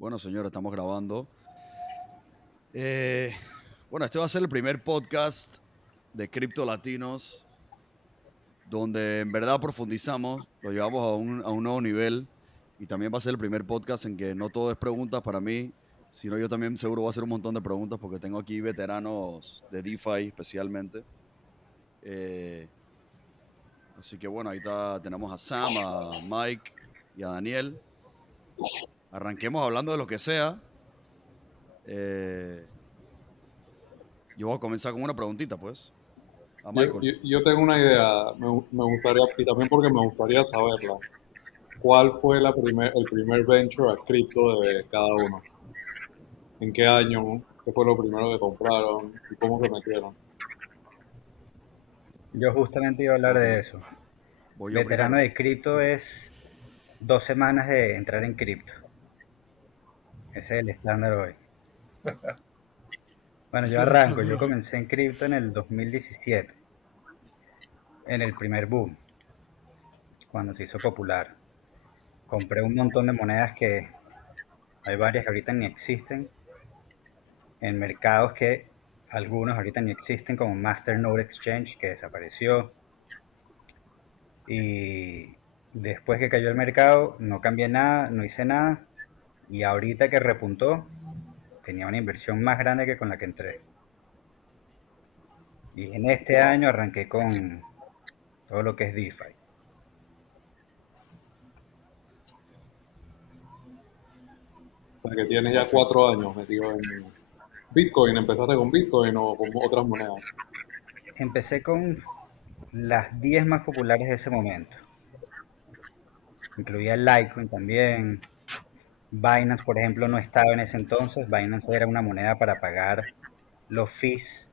Bueno, señores, estamos grabando. Eh, bueno, este va a ser el primer podcast de Cripto Latinos donde en verdad profundizamos, lo llevamos a un nuevo nivel y también va a ser el primer podcast en que no todo es preguntas para mí, sino yo también seguro voy a hacer un montón de preguntas porque tengo aquí veteranos de DeFi especialmente. Eh, así que bueno, ahí está, tenemos a Sam, a Mike y a Daniel. Arranquemos hablando de lo que sea. Eh, yo voy a comenzar con una preguntita, pues, a Yo, Michael. yo, yo tengo una idea, me gustaría, y también porque me gustaría saberla. ¿Cuál fue el primer venture a cripto de cada uno? ¿En qué año? ¿Qué fue lo primero que compraron? ¿Y cómo se metieron? Yo justamente iba a hablar Ok, de eso. voy yo Veterano primero. de cripto es 2 semanas de entrar en cripto. Ese es el estándar hoy. Bueno, yo Ese es el arranco. Yo estándar. comencé en cripto en el 2017, en el primer boom, cuando se hizo popular. Compré un montón de monedas que hay varias que ahorita ni existen, en mercados que algunos ahorita ni existen, como Masternode Exchange, que desapareció. Y después que cayó el mercado, no cambié nada, no hice nada. Y ahorita que repuntó, tenía una inversión más grande que con la que entré. Y en este Wow. año arranqué con todo lo que es DeFi. O sea, que tienes ya Perfecto. 4 años metido en Bitcoin. ¿Empezaste con Bitcoin o con otras monedas? Empecé con las 10 más populares de ese momento. Incluía Litecoin también. Binance, por ejemplo, no estaba en ese entonces. Binance era una moneda para pagar los fees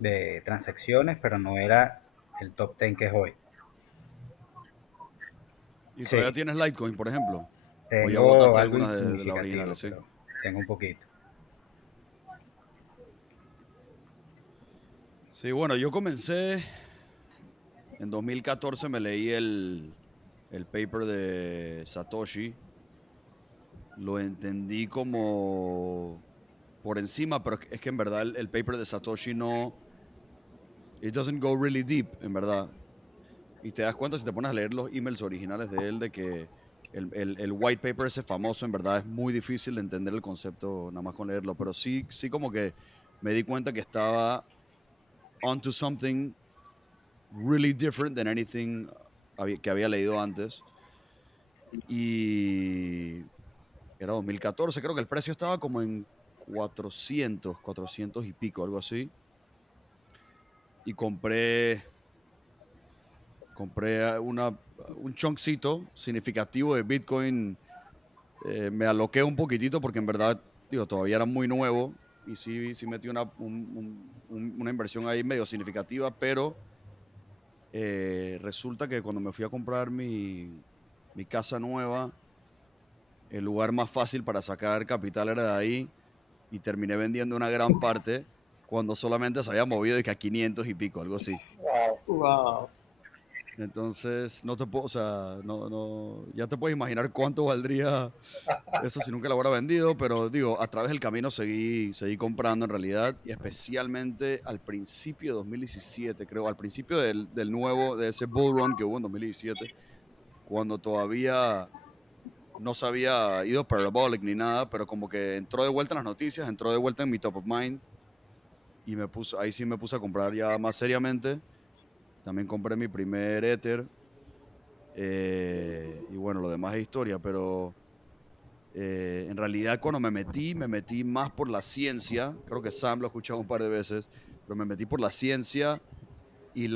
de transacciones, pero no era el top 10 que es hoy. ¿Y todavía Sí, tienes Litecoin, por ejemplo? ¿O ya tengo votaste algo algunas de las insignificativo, originales, sí? pero tengo un poquito. Sí, bueno, yo comencé en 2014, me leí el paper de Satoshi. Lo entendí como por encima, pero es que en verdad el paper de Satoshi no... It doesn't go really deep, en verdad. Y te das cuenta si te pones a leer los emails originales de él de que el white paper ese famoso en verdad es muy difícil de entender el concepto nada más con leerlo, pero sí, sí como que me di cuenta que estaba onto something really different than anything que había leído antes. Y era 2014, creo que el precio estaba como en 400 y pico, algo así. Y compré un chunkcito significativo de Bitcoin. Me aloqué un poquitito porque en verdad, digo, todavía era muy nuevo y sí metí una inversión ahí medio significativa, pero resulta que cuando me fui a comprar mi casa nueva, el lugar más fácil para sacar capital era de ahí y terminé vendiendo una gran parte cuando solamente se había movido de que a 500 y pico, algo así. Wow. Entonces, no te puedo, o sea, ya te puedes imaginar cuánto valdría eso si nunca lo hubiera vendido, pero digo, a través del camino seguí comprando en realidad, y especialmente al principio de 2017, creo, al principio del nuevo, de ese bull run que hubo en 2017, cuando todavía no se había ido parabolic ni nada, pero como que entró de vuelta en las noticias, entró de vuelta en mi top of mind, y ahí sí me puse a comprar ya más seriamente. También compré mi primer Ether, y bueno, lo demás es historia, pero en realidad cuando me metí más por la ciencia, creo que Sam lo ha escuchado un par de veces, pero me metí por la ciencia y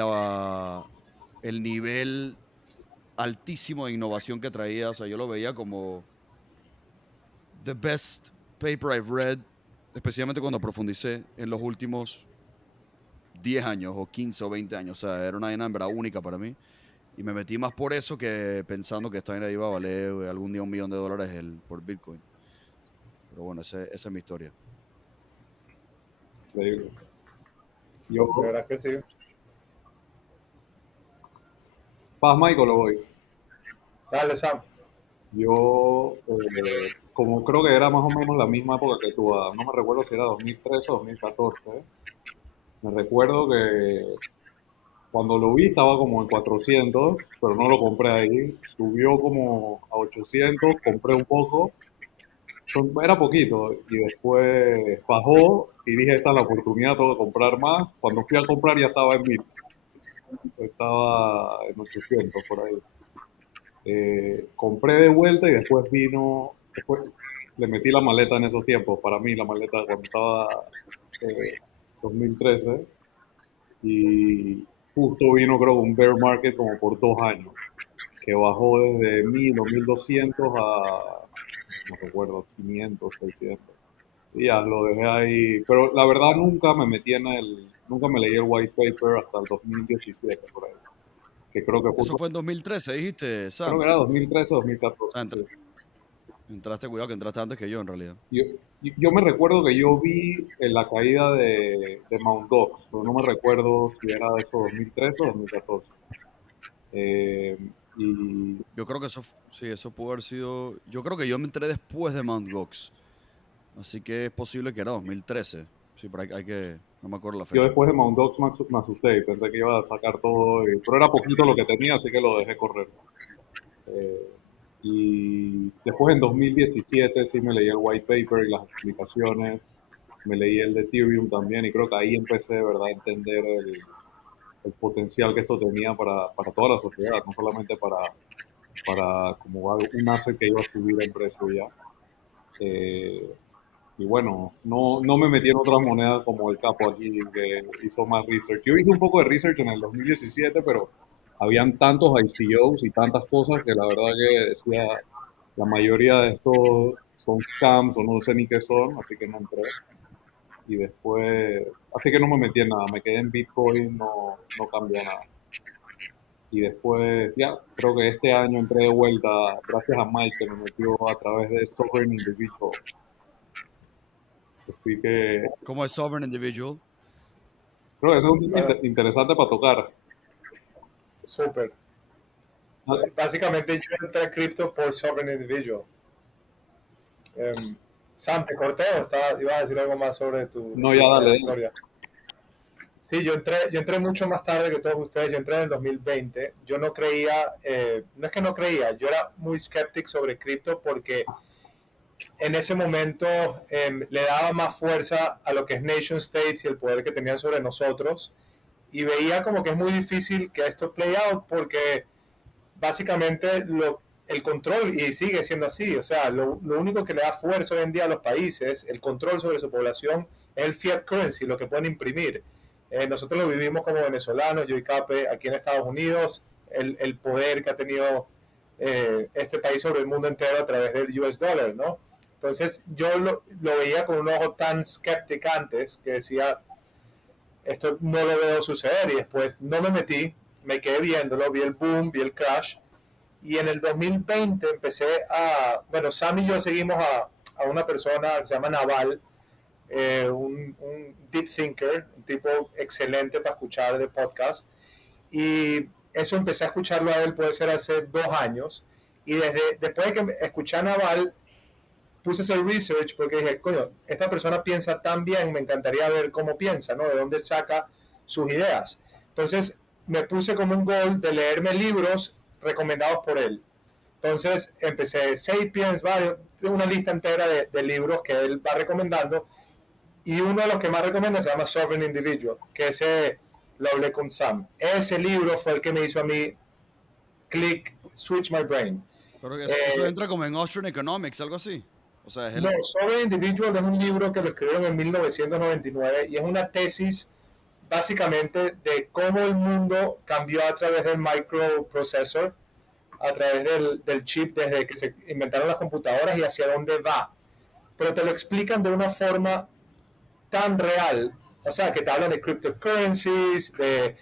el nivel altísimo de innovación que traía. O sea, yo lo veía como the best paper I've read, especialmente cuando profundicé en los últimos 10 años o 15 o 20 años. O sea, era una vaina en verdad única para mí. Y me metí más por eso que pensando que esta vaina iba a valer algún día $1 millón por Bitcoin. Pero bueno, esa es mi historia. Increíble. De Yo, verdad que sí. Paz Michael, lo voy. Dale, Sam. Yo como creo que era más o menos la misma época que tú, Adam. No me recuerdo si era 2013 o 2014. Me recuerdo que cuando lo vi estaba como en 400, pero no lo compré ahí. Subió como a 800, compré un poco. Era poquito y después bajó y dije, esta es la oportunidad, tengo que comprar más. Cuando fui a comprar ya estaba en 1000, estaba en 800 por ahí. Compré de vuelta y después después le metí la maleta en esos tiempos, para mí la maleta cuando estaba 2013 y justo vino creo un bear market como por 2 años, que bajó desde 1000 o 1200 a, no recuerdo, 500, 600. Y ya, lo dejé ahí. Pero la verdad nunca me leí el white paper hasta el 2017 por ahí. Que creo que Eso justo, fue en 2013, dijiste, creo Sam. que era 2013 o O 2014, sea, sí. cuidado que entraste antes que yo en realidad. Yo me recuerdo que yo vi en la caída de Mt. Gox, pero no me recuerdo si era de eso 2013 o 2014. Eh, y Yo creo que sí, eso pudo haber sido. Yo creo que yo me entré después de Mt. Gox. Así que es posible que era 2013. Sí, pero hay que. No me acuerdo la yo fecha. después de Mt. Gox me asusté y pensé que iba a sacar todo, pero era poquito lo que tenía, así que lo dejé correr. Eh, y después en 2017 sí me leí el white paper y las explicaciones, me leí el de Ethereum también y creo que ahí empecé de verdad a entender el potencial que esto tenía para toda la sociedad, no solamente para como un asset que iba a subir en precio ya. Eh, y bueno, no me metí en otras monedas como el capo aquí que hizo más research. Yo hice un poco de research en el 2017, pero habían tantos ICOs y tantas cosas que la verdad que decía, la mayoría de estos son scams o no sé ni qué son, así que no entré. Y después, así que no me metí en nada, me quedé en Bitcoin, no cambié nada. Y después, ya, creo que este año entré de vuelta, gracias a Mike que me metió a través de Sovereign Individual. Así que ¿Cómo es Sovereign Individual? creo que eso es un tema interesante para tocar. Súper. Ah, Básicamente yo entré a cripto por Sovereign Individual. Sam, ¿te corté o ibas a decir algo más sobre no, tu ya dale. trayectoria? Sí, yo entré mucho más tarde que todos ustedes. Yo entré en el 2020. Yo no creía, no es que no creía, yo era muy escéptico sobre cripto porque en ese momento le daba más fuerza a lo que es nation states y el poder que tenían sobre nosotros. Y veía como que es muy difícil que esto play out porque básicamente el control, y sigue siendo así, o sea, lo único que le da fuerza hoy en día a los países, el control sobre su población, es el fiat currency, lo que pueden imprimir. Nosotros lo vivimos como venezolanos, yo y Cape, aquí en Estados Unidos, el poder que ha tenido este país sobre el mundo entero a través del US dollar, ¿no? Entonces yo lo veía con un ojo tan escéptico antes que decía, esto no lo veo suceder y después no me metí, me quedé viéndolo, vi el boom, vi el crash y en el 2020 empecé bueno, Sam y yo seguimos a una persona que se llama Naval, un deep thinker, un tipo excelente para escuchar de podcast y eso empecé a escucharlo a él puede ser hace 2 años y después de que escuché a Naval puse a hacer research porque dije, coño, esta persona piensa tan bien, me encantaría ver cómo piensa, ¿no? De dónde saca sus ideas. Entonces me puse como un goal de leerme libros recomendados por él. Entonces empecé Sapiens, una lista entera de libros que él va recomendando y uno de los que más recomienda se llama Sovereign Individual, que ese lo hablé con Sam. Ese libro fue el que me hizo a mí click, switch my brain. Pero eso entra como en Austrian Economics, algo así. O sea, No, Sovereign Individual es un libro que lo escribieron en 1999 y es una tesis básicamente de cómo el mundo cambió a través del microprocessor, a través del chip desde que se inventaron las computadoras y hacia dónde va. Pero te lo explican de una forma tan real, o sea, que te hablan de cryptocurrencies, de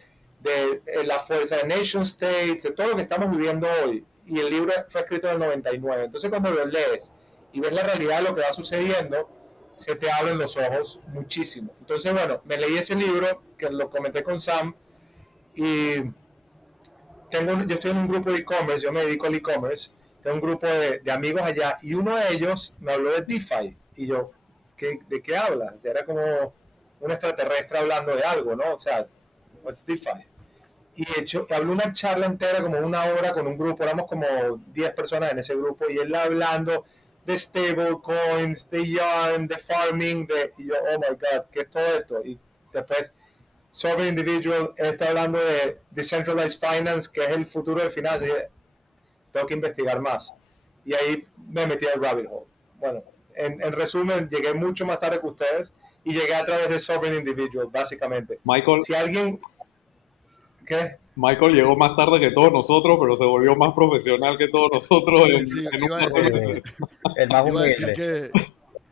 la fuerza de nation states, de todo lo que estamos viviendo hoy. Y el libro fue escrito en el 99. Entonces cuando lo lees y ves la realidad de lo que va sucediendo, se te abren los ojos muchísimo. Entonces, bueno, me leí ese libro, que lo comenté con Sam, y yo estoy en un grupo de e-commerce, yo me dedico al e-commerce, tengo un grupo de amigos allá y uno de ellos me habló de DeFi y yo, ¿de qué hablas? Era como un extraterrestre hablando de algo, ¿no? O sea, what's DeFi? Y de hecho, habló una charla entera, como una hora con un grupo, éramos como 10 personas en ese grupo, y él hablando de stablecoins, de yarn, de farming, y yo, oh my god, ¿qué es todo esto? Y después, Sovereign Individual, él está hablando de Decentralized Finance, que es el futuro de finanzas, y tengo que investigar más. Y ahí me metí al rabbit hole. Bueno, en resumen, llegué mucho más tarde que ustedes, y llegué a través de Sovereign Individual, básicamente. Michael, Si alguien... ¿Qué? Michael llegó más tarde que todos nosotros, pero se volvió más profesional que todos nosotros Sí, en un iba a par de decir, meses. El más iba a decir humilde.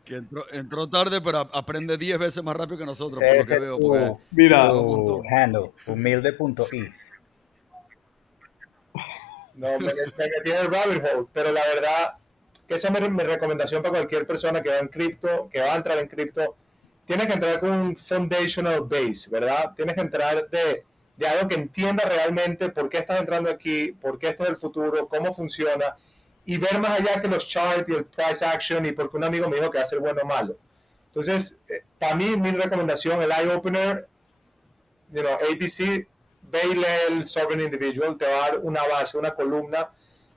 que entró tarde, pero aprende 10 veces más rápido que nosotros, por lo Ese que es veo, porque Mira, sabe un tu montón. handle, humilde.if. No, me metí en el rabbit hole, pero la verdad que esa es mi recomendación para cualquier persona que va en cripto, que va a entrar en cripto. Tienes que entrar con un foundational base, ¿verdad? Tienes que entrar de algo que entienda realmente por qué estás entrando aquí, por qué este es el futuro, cómo funciona, y ver más allá que los charts y el price action y porque un amigo me dijo que va a ser bueno o malo. Entonces, para mí, mi recomendación, el eye opener, ABC, ve y lee el Sovereign Individual, te va a dar una base, una columna,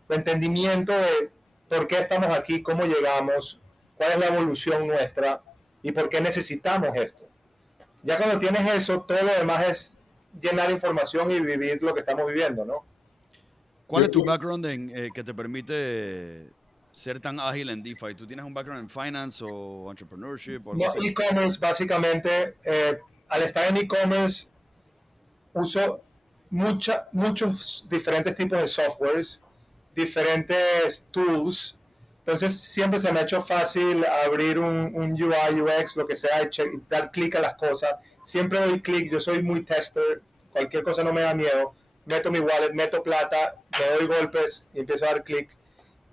de entendimiento de por qué estamos aquí, cómo llegamos, cuál es la evolución nuestra y por qué necesitamos esto. Ya cuando tienes eso, todo lo demás es llenar información y vivir lo que estamos viviendo, ¿no? ¿Cuál es tu background que te permite ser tan ágil en DeFi? ¿Tú tienes un background en finance o entrepreneurship o algo No, así? e-commerce, básicamente, al estar en e-commerce, uso muchos diferentes tipos de softwares, diferentes tools. Entonces siempre se me ha hecho fácil abrir un UI, UX, lo que sea, y dar clic a las cosas. Siempre doy clic, yo soy muy tester, cualquier cosa no me da miedo. Meto mi wallet, meto plata, me doy golpes y empiezo a dar clic.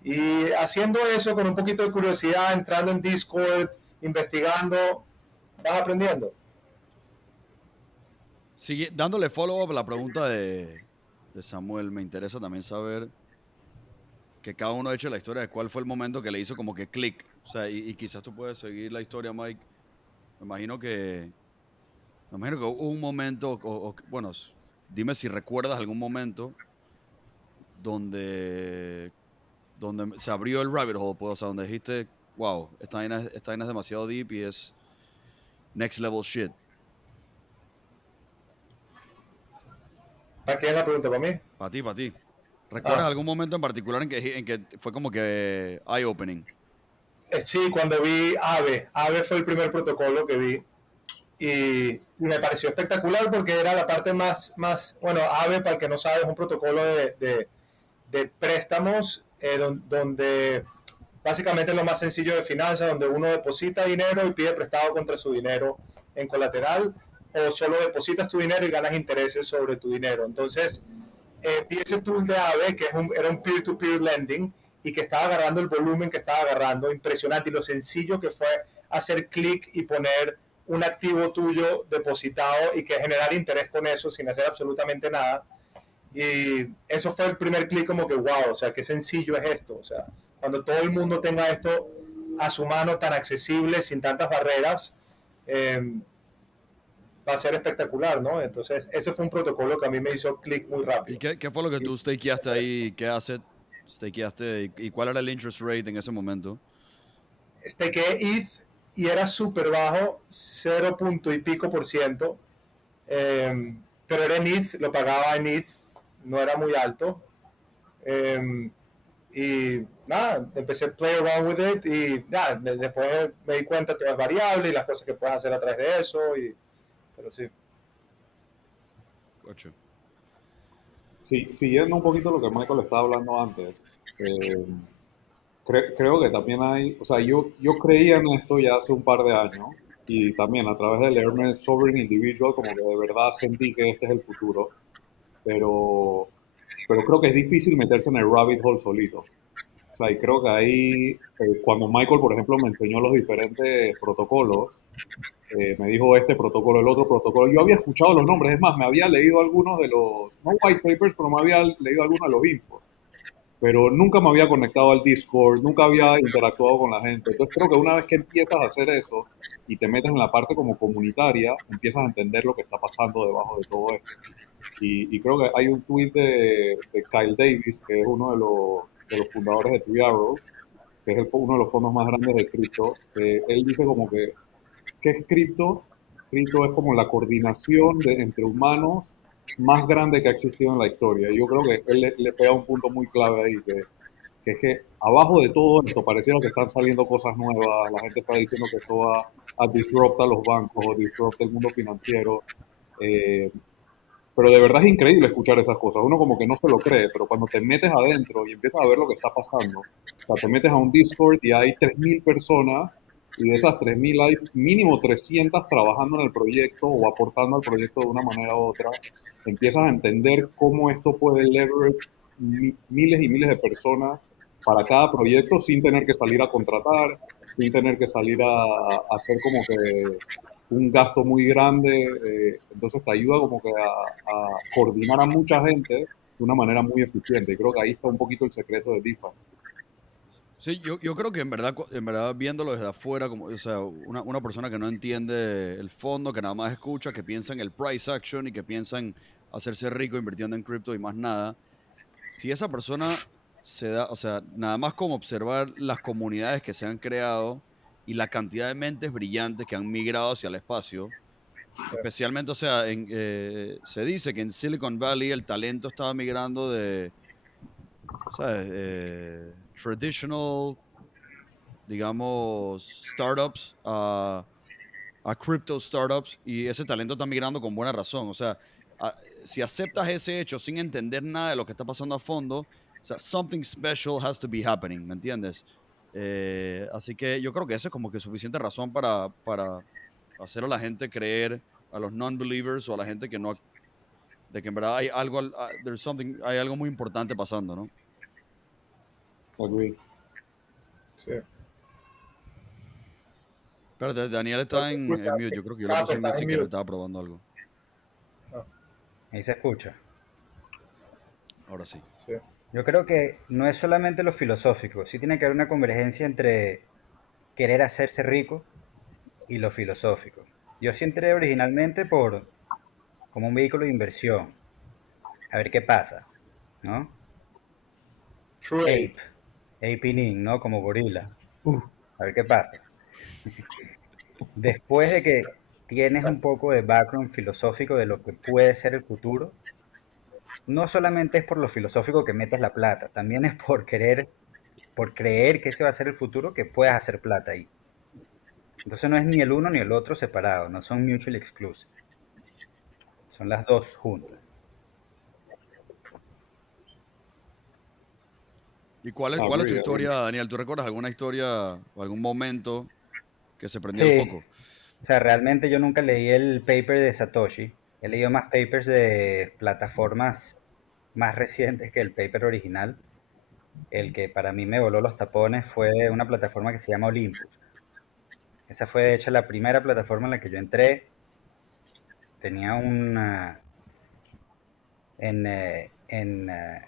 Y haciendo eso con un poquito de curiosidad, entrando en Discord, investigando, vas aprendiendo. Sigue, dándole follow-up a la pregunta de Samuel, me interesa también saber que cada uno ha hecho la historia de cuál fue el momento que le hizo como que clic. O sea, y quizás tú puedes seguir la historia, Mike. Me imagino que hubo un momento, bueno, dime si recuerdas algún momento donde se abrió el rabbit hole, pues, o sea, donde dijiste, wow, esta vaina es demasiado deep y es next level shit. ¿Para qué es la pregunta? ¿Para mí? Para ti. ¿Recuerdas algún momento en particular en que fue como que eye-opening? Sí, cuando vi Aave. Aave fue el primer protocolo que vi. Y me pareció espectacular porque era la parte bueno, Aave, para el que no sabe, es un protocolo de préstamos donde básicamente es lo más sencillo de finanzas, donde uno deposita dinero y pide prestado contra su dinero en colateral, o solo depositas tu dinero y ganas intereses sobre tu dinero. Entonces, vi ese tool de Aave, que era un peer-to-peer lending, y que estaba agarrando el volumen que estaba agarrando, impresionante, y lo sencillo que fue hacer clic y poner un activo tuyo depositado y que generar interés con eso sin hacer absolutamente nada. Y eso fue el primer clic como que wow, o sea, qué sencillo es esto. O sea, cuando todo el mundo tenga esto a su mano tan accesible, sin tantas barreras, va a ser espectacular, ¿no? Entonces, ese fue un protocolo que a mí me hizo clic muy rápido. ¿Y qué fue lo que tú stakeaste ahí? ¿Qué asset stakeaste? ¿Y cuál era el interest rate en ese momento? Stakeé ETH y era súper bajo, 0 punto y pico por ciento, pero era en ETH, lo pagaba en ETH, no era muy alto. Y nada, empecé a play around with it y nada, después me di cuenta que todo es variable y las cosas que puedes hacer a través de eso, pero sí. 8. Sí, siguiendo un poquito lo que Michael estaba hablando antes, creo que también hay, o sea, yo creía en esto ya hace un par de años y también a través de leerme Sovereign Individual como que de verdad sentí que este es el futuro, pero creo que es difícil meterse en el rabbit hole solito. O sea, y creo que ahí, cuando Michael, por ejemplo, me enseñó los diferentes protocolos, me dijo este protocolo, el otro protocolo. Yo había escuchado los nombres, es más, me había leído algunos de los, no white papers, pero me había leído algunos de los infos. pero nunca me había conectado al Discord, nunca había interactuado con la gente. Entonces creo que una vez que empiezas a hacer eso y te metes en la parte como comunitaria, empiezas a entender lo que está pasando debajo de todo esto. Y creo que hay un tweet de Kyle Davis, que es uno de los fundadores de Three Arrows, que es uno de los fondos más grandes de cripto. Él dice como que, ¿qué es cripto? Cripto es como la coordinación entre humanos más grande que ha existido en la historia. Y yo creo que él le pega un punto muy clave ahí, que es que abajo de todo esto pareciera que están saliendo cosas nuevas, la gente está diciendo que esto va a disruptar los bancos o disruptar el mundo financiero. Eh, pero de verdad es increíble escuchar esas cosas. Uno como que no se lo cree, pero cuando te metes adentro y empiezas a ver lo que está pasando, o sea, te metes a un Discord y hay 3.000 personas y de esas 3.000 hay mínimo 300 trabajando en el proyecto o aportando al proyecto de una manera u otra, empiezas a entender cómo esto puede leverage miles y miles de personas para cada proyecto sin tener que salir a contratar, sin tener que salir a hacer como que un gasto muy grande, entonces te ayuda como que a coordinar a mucha gente de una manera muy eficiente. Y creo que ahí está un poquito el secreto de DeFi. Sí, yo creo que en verdad viéndolo desde afuera, como, o sea, una persona que no entiende el fondo, que nada más escucha, que piensa en el price action y que piensa en hacerse rico invirtiendo en cripto y más nada, si esa persona se da, o sea, nada más con observar las comunidades que se han creado y la cantidad de mentes brillantes que han migrado hacia el espacio, especialmente, o sea, se dice que en Silicon Valley el talento estaba migrando de, ¿sabes? Traditional, digamos, startups a crypto startups y ese talento está migrando con buena razón. O sea, si aceptas ese hecho sin entender nada de lo que está pasando a fondo, o sea, something special has to be happening, ¿me entiendes? Así que yo creo que eso es como que suficiente razón para hacer a la gente creer, a los non-believers o a la gente que no, de que en verdad hay algo, hay algo muy importante pasando, ¿no? Agree. Sí. Espérate, Daniel está en mute. Yo creo que yo lo Capo, puse en mute estás sin en querer, mute. estaba probando algo. No, Ahí se escucha. Ahora sí. sí. Yo creo que no es solamente lo filosófico, sí tiene que haber una convergencia entre querer hacerse rico y lo filosófico. Yo sí entré originalmente como un vehículo de inversión, a ver qué pasa, ¿no? True Ape. Ape, Aping, ¿no? Como gorila. A ver qué pasa. Después de que tienes un poco de background filosófico de lo que puede ser el futuro, no solamente es por lo filosófico que metes la plata, también es por creer que ese va a ser el futuro, que puedas hacer plata ahí. Entonces no es ni el uno ni el otro separado, no son mutually exclusive, son las dos juntas. ¿Y cuál es tu Agree, agree. historia, Daniel? ¿Tú recuerdas alguna historia o algún momento que se prendió el Sí, foco? o sea, realmente yo nunca leí el paper de Satoshi, he leído más papers de plataformas más recientes que el paper original. El que para mí me voló los tapones fue una plataforma que se llama Olympus. Esa fue de hecho la primera plataforma en la que yo entré. Tenía en, eh, en, eh,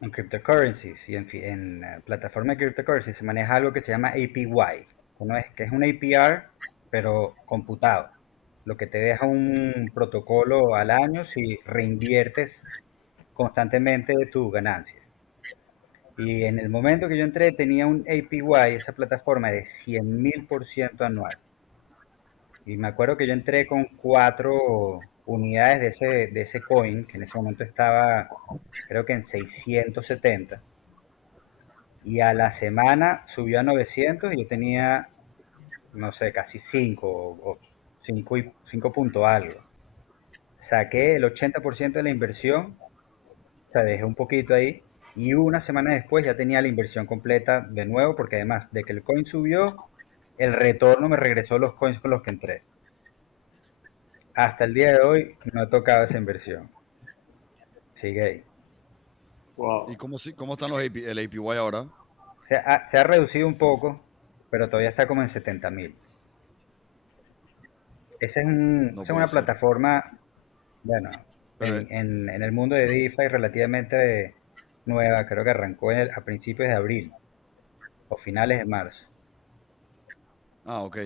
en cryptocurrencies y en plataforma de cryptocurrencies se maneja algo que se llama APY, que es un APR pero computado, lo que te deja un protocolo al año si reinviertes constantemente tu ganancia. Y en el momento que yo entré tenía un APY, esa plataforma, de 100.000% anual. Y me acuerdo que yo entré con 4 unidades de ese coin, que en ese momento estaba creo que en 670. Y a la semana subió a 900 y yo tenía, no sé, casi 5 o 5, 5 punto algo. Saqué el 80% de la inversión, o sea, dejé un poquito ahí. Y una semana después ya tenía la inversión completa de nuevo, porque además de que el coin subió, el retorno me regresó los coins con los que entré. Hasta el día de hoy no he tocado esa inversión. Sigue ahí. ¿Y Wow. cómo están el APY ahora? Se ha reducido un poco, pero todavía está como en 70.000. No Esa es puede una ser. plataforma, bueno, Pero, en el mundo de DeFi relativamente. nueva, creo que arrancó a principios de abril o finales de marzo. Ah, ok.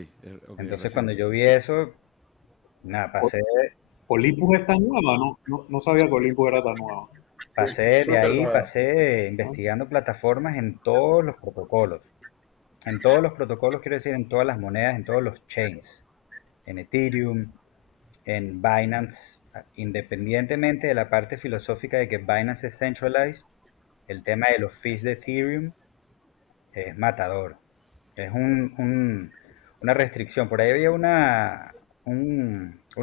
Ok, es Entonces cuando reciente. yo vi eso, nada, Olympus es tan nueva, no sabía que Olympus era tan nueva. Es pasé de súper ahí, nueva. pasé ¿No? investigando plataformas en todos los protocolos. En todos los protocolos, quiero decir, en todas las monedas, en todos los chains. En Ethereum, en Binance, independientemente de la parte filosófica de que Binance es centralized, el tema de los fees de Ethereum es matador. Es una restricción. Por ahí había uno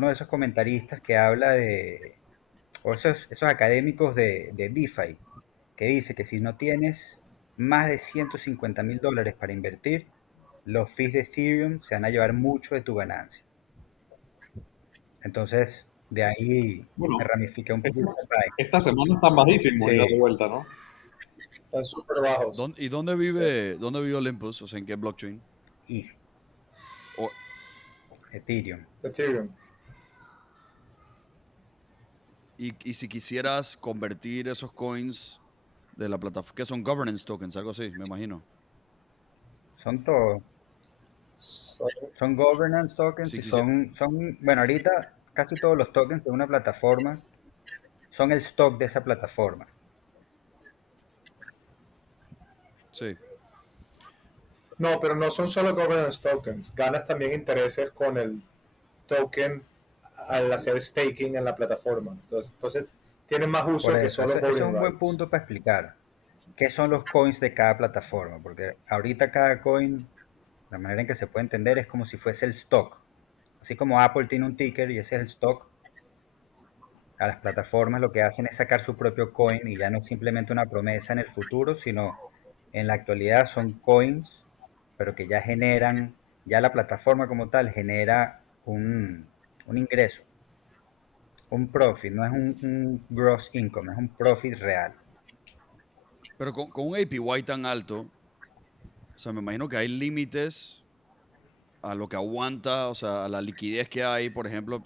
de esos comentaristas que habla o esos académicos de DeFi, que dice que si no tienes más de $150,000 para invertir, los fees de Ethereum se van a llevar mucho de tu ganancia. Entonces, de ahí me Bueno, ramifiqué un poquito. esta, esta semana están bajísimos ya de Sí, vuelta, ¿no? Están súper bajos. ¿Y Sí. dónde vive Olympus? O sea, ¿en qué blockchain? ETH, O- Ethereum. Ethereum. y si quisieras convertir esos coins de la plataforma, que son governance tokens, algo así, me imagino. Son todos. Son- Son governance tokens Si y quisiera, bueno, ahorita casi todos los tokens de una plataforma son el stock de esa plataforma. sí. No, pero no son solo governance tokens. Ganas también intereses con el token al hacer staking en la plataforma. Entonces tiene más Por uso que eso, solo eso es voting un buen rights. punto para explicar qué son los coins de cada plataforma, porque ahorita cada coin, la manera en que se puede entender es como si fuese el stock. Así como Apple tiene un ticker y ese es el stock, a las plataformas lo que hacen es sacar su propio coin y ya no es simplemente una promesa en el futuro, sino en la actualidad son coins, pero que ya generan, ya la plataforma como tal genera un ingreso, un profit, no es un gross income, es un profit real. Pero con un APY tan alto, o sea, me imagino que hay límites a lo que aguanta, o sea, a la liquidez que hay, por ejemplo, o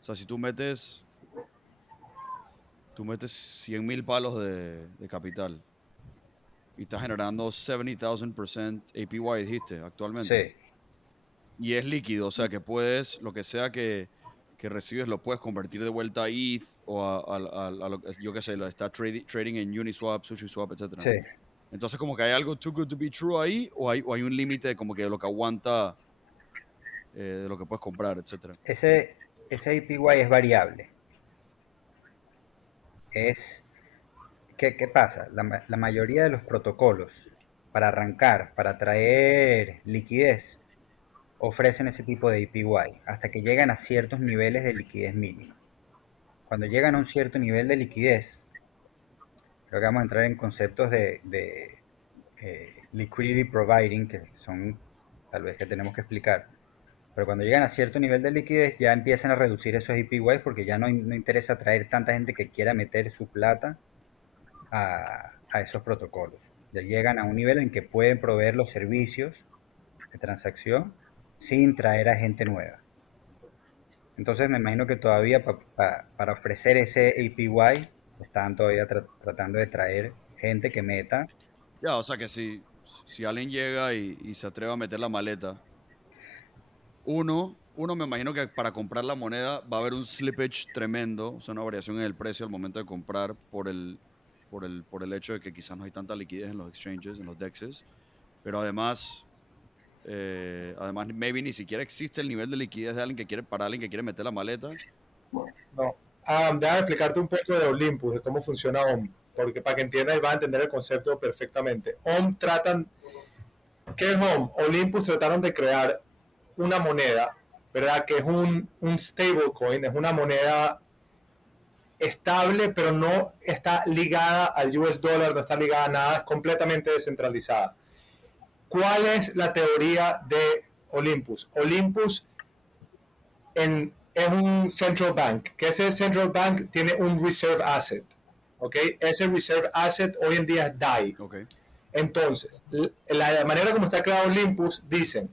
sea, si tú metes 100,000 palos de capital y estás generando 70,000% APY, dijiste, actualmente. Sí, Y es líquido, o sea, que puedes, lo que sea que recibes, lo puedes convertir de vuelta a ETH o yo qué sé, lo está trading en Uniswap, SushiSwap, etcétera. sí. Entonces, como que hay algo too good to be true ahí, o hay un límite como que de lo que aguanta, de lo que puedes comprar, etcétera. Ese APY es variable. Es, ¿qué pasa? La mayoría de los protocolos para arrancar, para traer liquidez, ofrecen ese tipo de APY hasta que llegan a ciertos niveles de liquidez mínima. Cuando llegan a un cierto nivel de liquidez, creo que vamos a entrar en conceptos de liquidity providing, que son tal vez que tenemos que explicar. Pero cuando llegan a cierto nivel de liquidez ya empiezan a reducir esos APYs porque ya no interesa traer tanta gente que quiera meter su plata a esos protocolos. Ya llegan a un nivel en que pueden proveer los servicios de transacción sin traer a gente nueva. Entonces me imagino que todavía para ofrecer ese APY están todavía tratando de traer gente que meta. Ya, o sea que si alguien llega y se atreve a meter la maleta, uno me imagino que para comprar la moneda va a haber un slippage tremendo, o sea, una variación en el precio al momento de comprar por el hecho de que quizás no hay tanta liquidez en los exchanges, en los DEXs, pero además maybe ni siquiera existe el nivel de liquidez de alguien que quiere meter la maleta. No. Déjame explicarte un poco de Olympus, de cómo funciona OM, porque para que entiendas y vas a entender el concepto perfectamente. ¿Qué es OM? Olympus trataron de crear una moneda, ¿verdad? Que es un stablecoin, es una moneda estable, pero no está ligada al US dollar, no está ligada a nada, es completamente descentralizada. ¿Cuál es la teoría de Olympus? Olympus es un central bank, que ese central bank tiene un reserve asset, ¿ok? Ese reserve asset hoy en día es DAI. Ok. Entonces, la manera como está creado Olympus, dicen,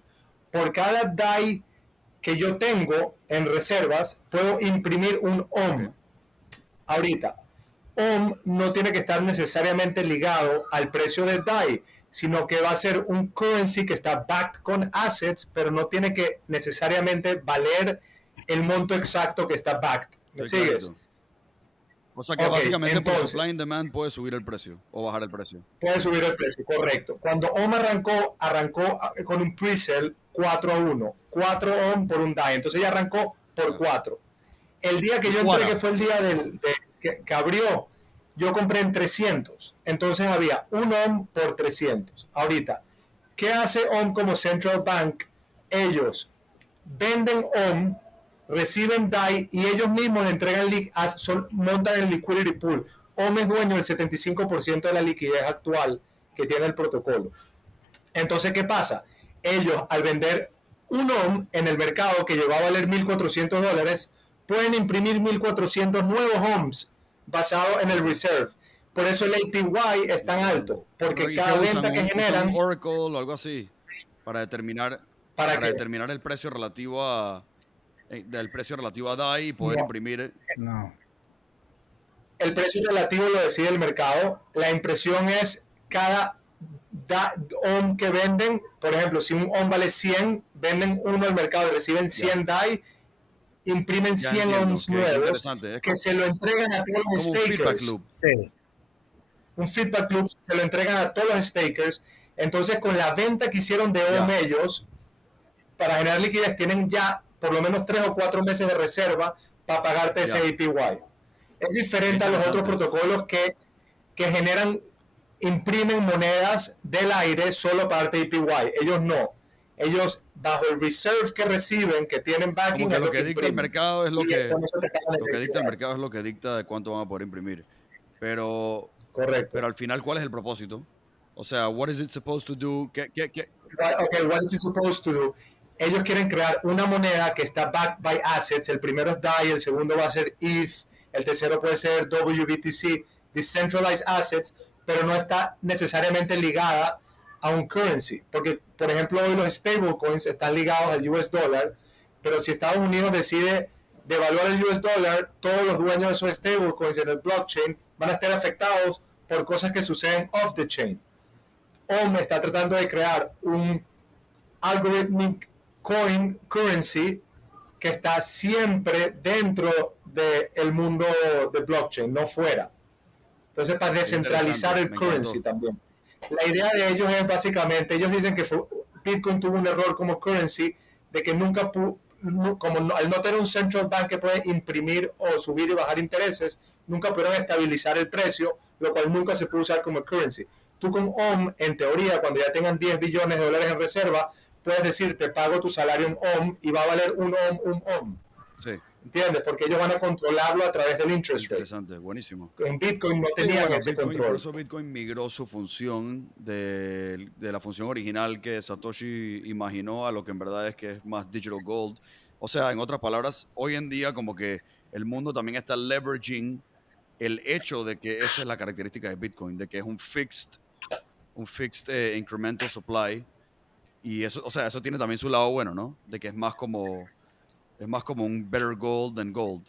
por cada DAI que yo tengo en reservas, puedo imprimir un Ok. OM. Ahorita, OM no tiene que estar necesariamente ligado al precio del DAI, sino que va a ser un currency que está backed con assets, pero no tiene que necesariamente valer el monto exacto que está backed. ¿Me sigues? O sea que básicamente entonces, por supply and demand puede subir el precio o bajar el precio. Puede subir el precio, correcto. Cuando OM arrancó con un pre-sale 4-1, 4 OM por un DAI, entonces ya arrancó por 4. El día que yo entré, que fue el día que abrió, yo compré en 300. Entonces había un OM por 300. Ahorita, ¿qué hace OM como Central Bank? Ellos venden OM, reciben DAI y ellos mismos entregan, montan el liquidity pool. OM es dueño del 75% de la liquidez actual que tiene el protocolo. Entonces, ¿qué pasa? Ellos, al vender un OM en el mercado que llegó a valer $1,400, pueden imprimir 1,400 nuevos OMs basados en el reserve. Por eso el APY es tan alto, porque cada venta que generan... ¿Un Oracle o algo así para determinar el precio relativo a DAI y poder imprimir? No. El precio relativo lo decide el mercado. La impresión es cada OM que venden. Por ejemplo, si un OM vale 100, venden uno al mercado y reciben 100 DAI, imprimen 100 OMs nuevos que se lo entregan a todos los stakers. Un feedback loop se lo entregan a todos los stakers. Entonces, con la venta que hicieron de OM ellos, para generar liquidez, tienen ya por lo menos 3 o 4 meses de reserva para pagarte ese APY. Es diferente a los otros protocolos que imprimen monedas del aire solo para darte APY. Ellos no. Ellos, bajo el reserve que reciben, que tienen backing, que lo que dicta el mercado es lo que dicta el mercado es lo que dicta de cuánto van a poder imprimir. Pero al final, ¿cuál es el propósito? O sea, what is it supposed to do? What is it supposed to do? Ellos quieren crear una moneda que está backed by assets. El primero es DAI, el segundo va a ser ETH, el tercero puede ser WBTC, Decentralized Assets, pero no está necesariamente ligada a un currency. Porque, por ejemplo, hoy los stablecoins están ligados al US dollar, pero si Estados Unidos decide devaluar el US dollar, todos los dueños de esos stablecoins en el blockchain van a estar afectados por cosas que suceden off the chain. OM está tratando de crear un algorithmic coin currency que está siempre dentro del mundo de blockchain, no fuera. Entonces, para descentralizar el currency también. La idea de ellos es básicamente, ellos dicen que Bitcoin tuvo un error como currency, de que nunca al no tener un central bank que puede imprimir o subir y bajar intereses, nunca pudieron estabilizar el precio, lo cual nunca se puede usar como currency. Tú con OM, en teoría, cuando ya tengan $10 billones en reserva, puedes decir, te pago tu salario en OM y va a valer un OM. Sí. ¿Entiendes? Porque ellos van a controlarlo a través del interest rate. Interesante, buenísimo. En Bitcoin no tenían ese control. Por eso Bitcoin migró su función de la función original que Satoshi imaginó a lo que en verdad es que es más digital gold. O sea, en otras palabras, hoy en día como que el mundo también está leveraging el hecho de que esa es la característica de Bitcoin, de que es un fixed incremental supply. Y eso, o sea, eso tiene también su lado bueno, ¿no? De que es más como un better gold than gold.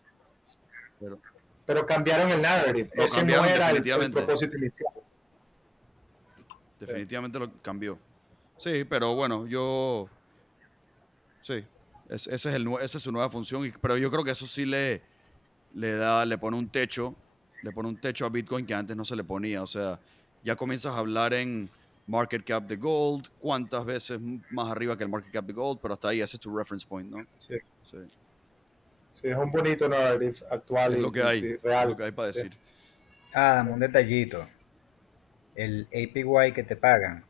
Pero cambiaron el narrative. Ese no era el propósito inicial. Definitivamente lo cambió. Sí, pero bueno, sí, esa es su nueva función. Pero yo creo que eso sí le pone un techo a Bitcoin que antes no se le ponía. O sea, ya comienzas a hablar en market cap de gold, cuántas veces más arriba que el market cap de gold, pero hasta ahí ese es tu reference point, ¿no? Sí. Sí, es un bonito narrative actual. Es lo que hay, sí, real. Es lo que hay para decir. Un detallito. El APY que te pagan,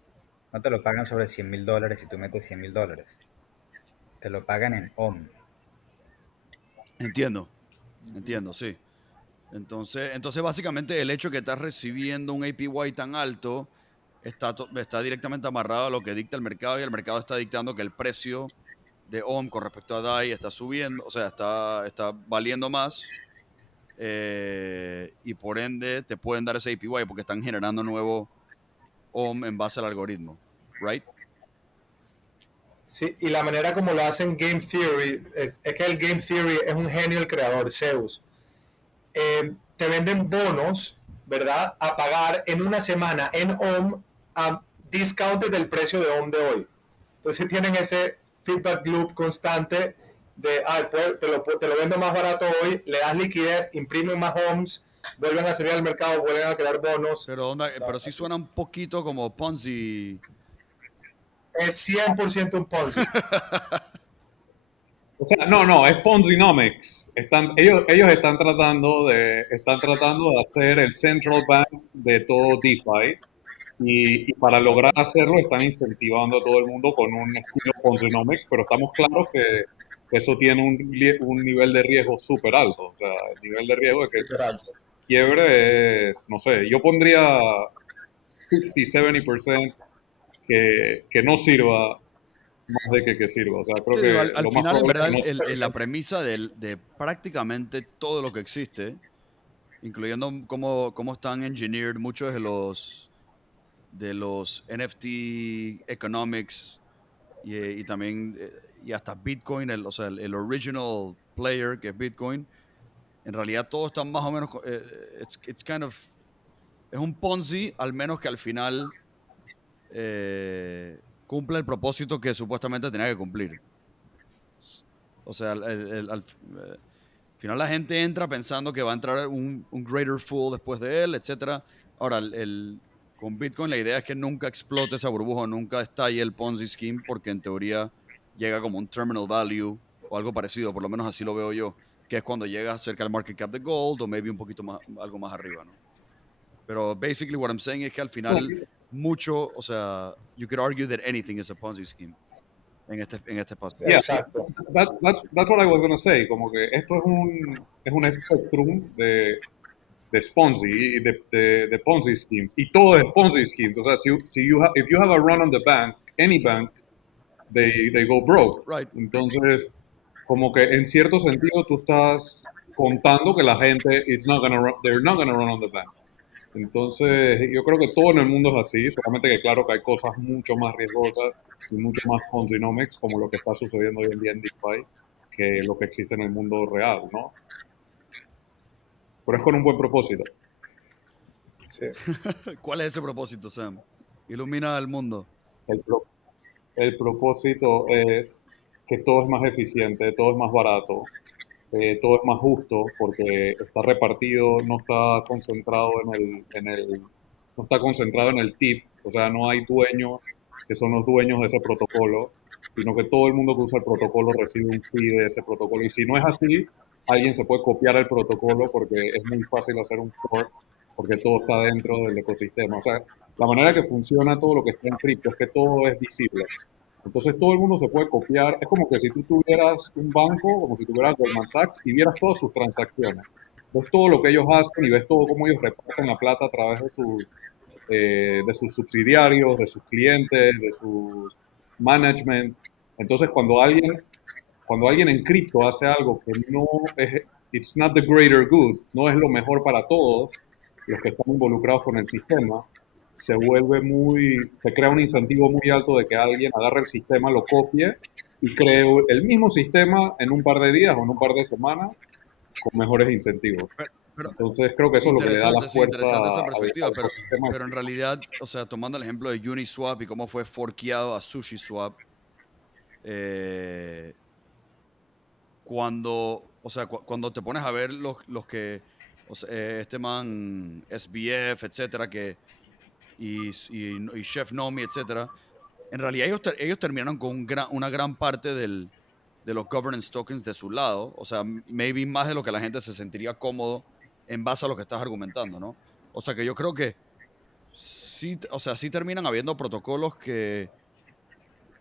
no te lo pagan sobre $100,000 si tú metes $100,000. Te lo pagan en OM. Entiendo, sí. Entonces básicamente el hecho que estás recibiendo un APY tan alto está directamente amarrado a lo que dicta el mercado, y el mercado está dictando que el precio de OM con respecto a DAI está subiendo, o sea, está valiendo más, y por ende te pueden dar ese APY porque están generando nuevo OM en base al algoritmo, ¿right? Sí, y la manera como lo hacen Game Theory es que el Game Theory es un genio el creador, Zeus. te venden bonos, ¿verdad? A pagar en una semana en OM a discounted del precio de OM de hoy. Entonces tienen ese feedback loop constante de, pues, te lo vendo más barato hoy, le das liquidez, imprimen más OMs, vuelven a salir al mercado, vuelven a crear bonos. Pero sí suena un poquito como Ponzi. Es 100% un Ponzi. O sea, no, es Ponzinomics. Ellos están tratando de hacer el central bank de todo DeFi y para lograr hacerlo están incentivando a todo el mundo con un estilo Ponzinomics, pero estamos claros que eso tiene un nivel de riesgo súper alto. O sea, el nivel de riesgo de que quiebre es, no sé, yo pondría 60-70% que no sirva más de que sirva. O sea, creo Te digo, que al lo más final, en probable verdad, es que no. la premisa de prácticamente todo lo que existe, incluyendo cómo están engineered muchos de los NFT economics y también y hasta Bitcoin, o sea, el original player que es Bitcoin, en realidad todo está más o menos, it's kind of, es un Ponzi, al menos que al final cumple el propósito que supuestamente tenía que cumplir. O sea, al final la gente entra pensando que va a entrar un greater fool después de él, etc. Ahora, con Bitcoin la idea es que nunca explote esa burbuja, nunca estalle el Ponzi scheme, porque en teoría llega como un terminal value o algo parecido, por lo menos así lo veo yo, que es cuando llega cerca del market cap de gold o maybe un poquito más, algo más arriba, ¿no? Pero basically what I'm saying es que al final mucho, o sea, you could argue that anything is a Ponzi scheme en este espacio. Yeah, Exacto. that's what I was going to say. Como que esto es un spectrum de Ponzi, de Ponzi schemes. Y todo es Ponzi schemes. O sea, if you have a run on the bank, any bank, they go broke. Right. Entonces, como que en cierto sentido tú estás contando que la gente they're not gonna run on the bank. Entonces, yo creo que todo en el mundo es así, solamente que claro que hay cosas mucho más riesgosas y mucho más Ponzinomics, como lo que está sucediendo hoy en día en DeFi, que lo que existe en el mundo real, ¿no? Pero es con un buen propósito. Sí. ¿Cuál es ese propósito, Sam? Ilumina al mundo. El propósito es que todo es más eficiente, todo es más barato, todo es más justo, porque está repartido, no está concentrado no está concentrado en el tip, o sea, no hay dueños que son los dueños de ese protocolo, sino que todo el mundo que usa el protocolo recibe un fee de ese protocolo. Y si no es así, alguien se puede copiar el protocolo porque es muy fácil hacer un fork, porque todo está dentro del ecosistema. O sea, la manera que funciona todo lo que está en cripto es que todo es visible. Entonces todo el mundo se puede copiar. Es como que si tú tuvieras un banco, como si tuvieras Goldman Sachs y vieras todas sus transacciones. Ves todo lo que ellos hacen y ves todo cómo ellos reparten la plata a través de sus subsidiarios, de sus clientes, de su management. Entonces cuando alguien en cripto hace algo que no es, it's not the greater good, no es lo mejor para todos los que están involucrados con el sistema, se crea un incentivo muy alto de que alguien agarre el sistema, lo copie y cree el mismo sistema en un par de días o en un par de semanas con mejores incentivos. Entonces creo que eso es lo que le da la fuerza. Sí, interesante esa perspectiva, al pero ecosistema. en realidad, o sea, tomando el ejemplo de Uniswap y cómo fue forkeado a SushiSwap, cuando te pones a ver los que, o sea, este man SBF, etcétera, y Chef Nomi, etcétera, en realidad ellos terminaron con una gran parte de los governance tokens de su lado, o sea, maybe más de lo que la gente se sentiría cómodo en base a lo que estás argumentando, ¿no? O sea, que yo creo que sí, o sea, sí terminan habiendo protocolos que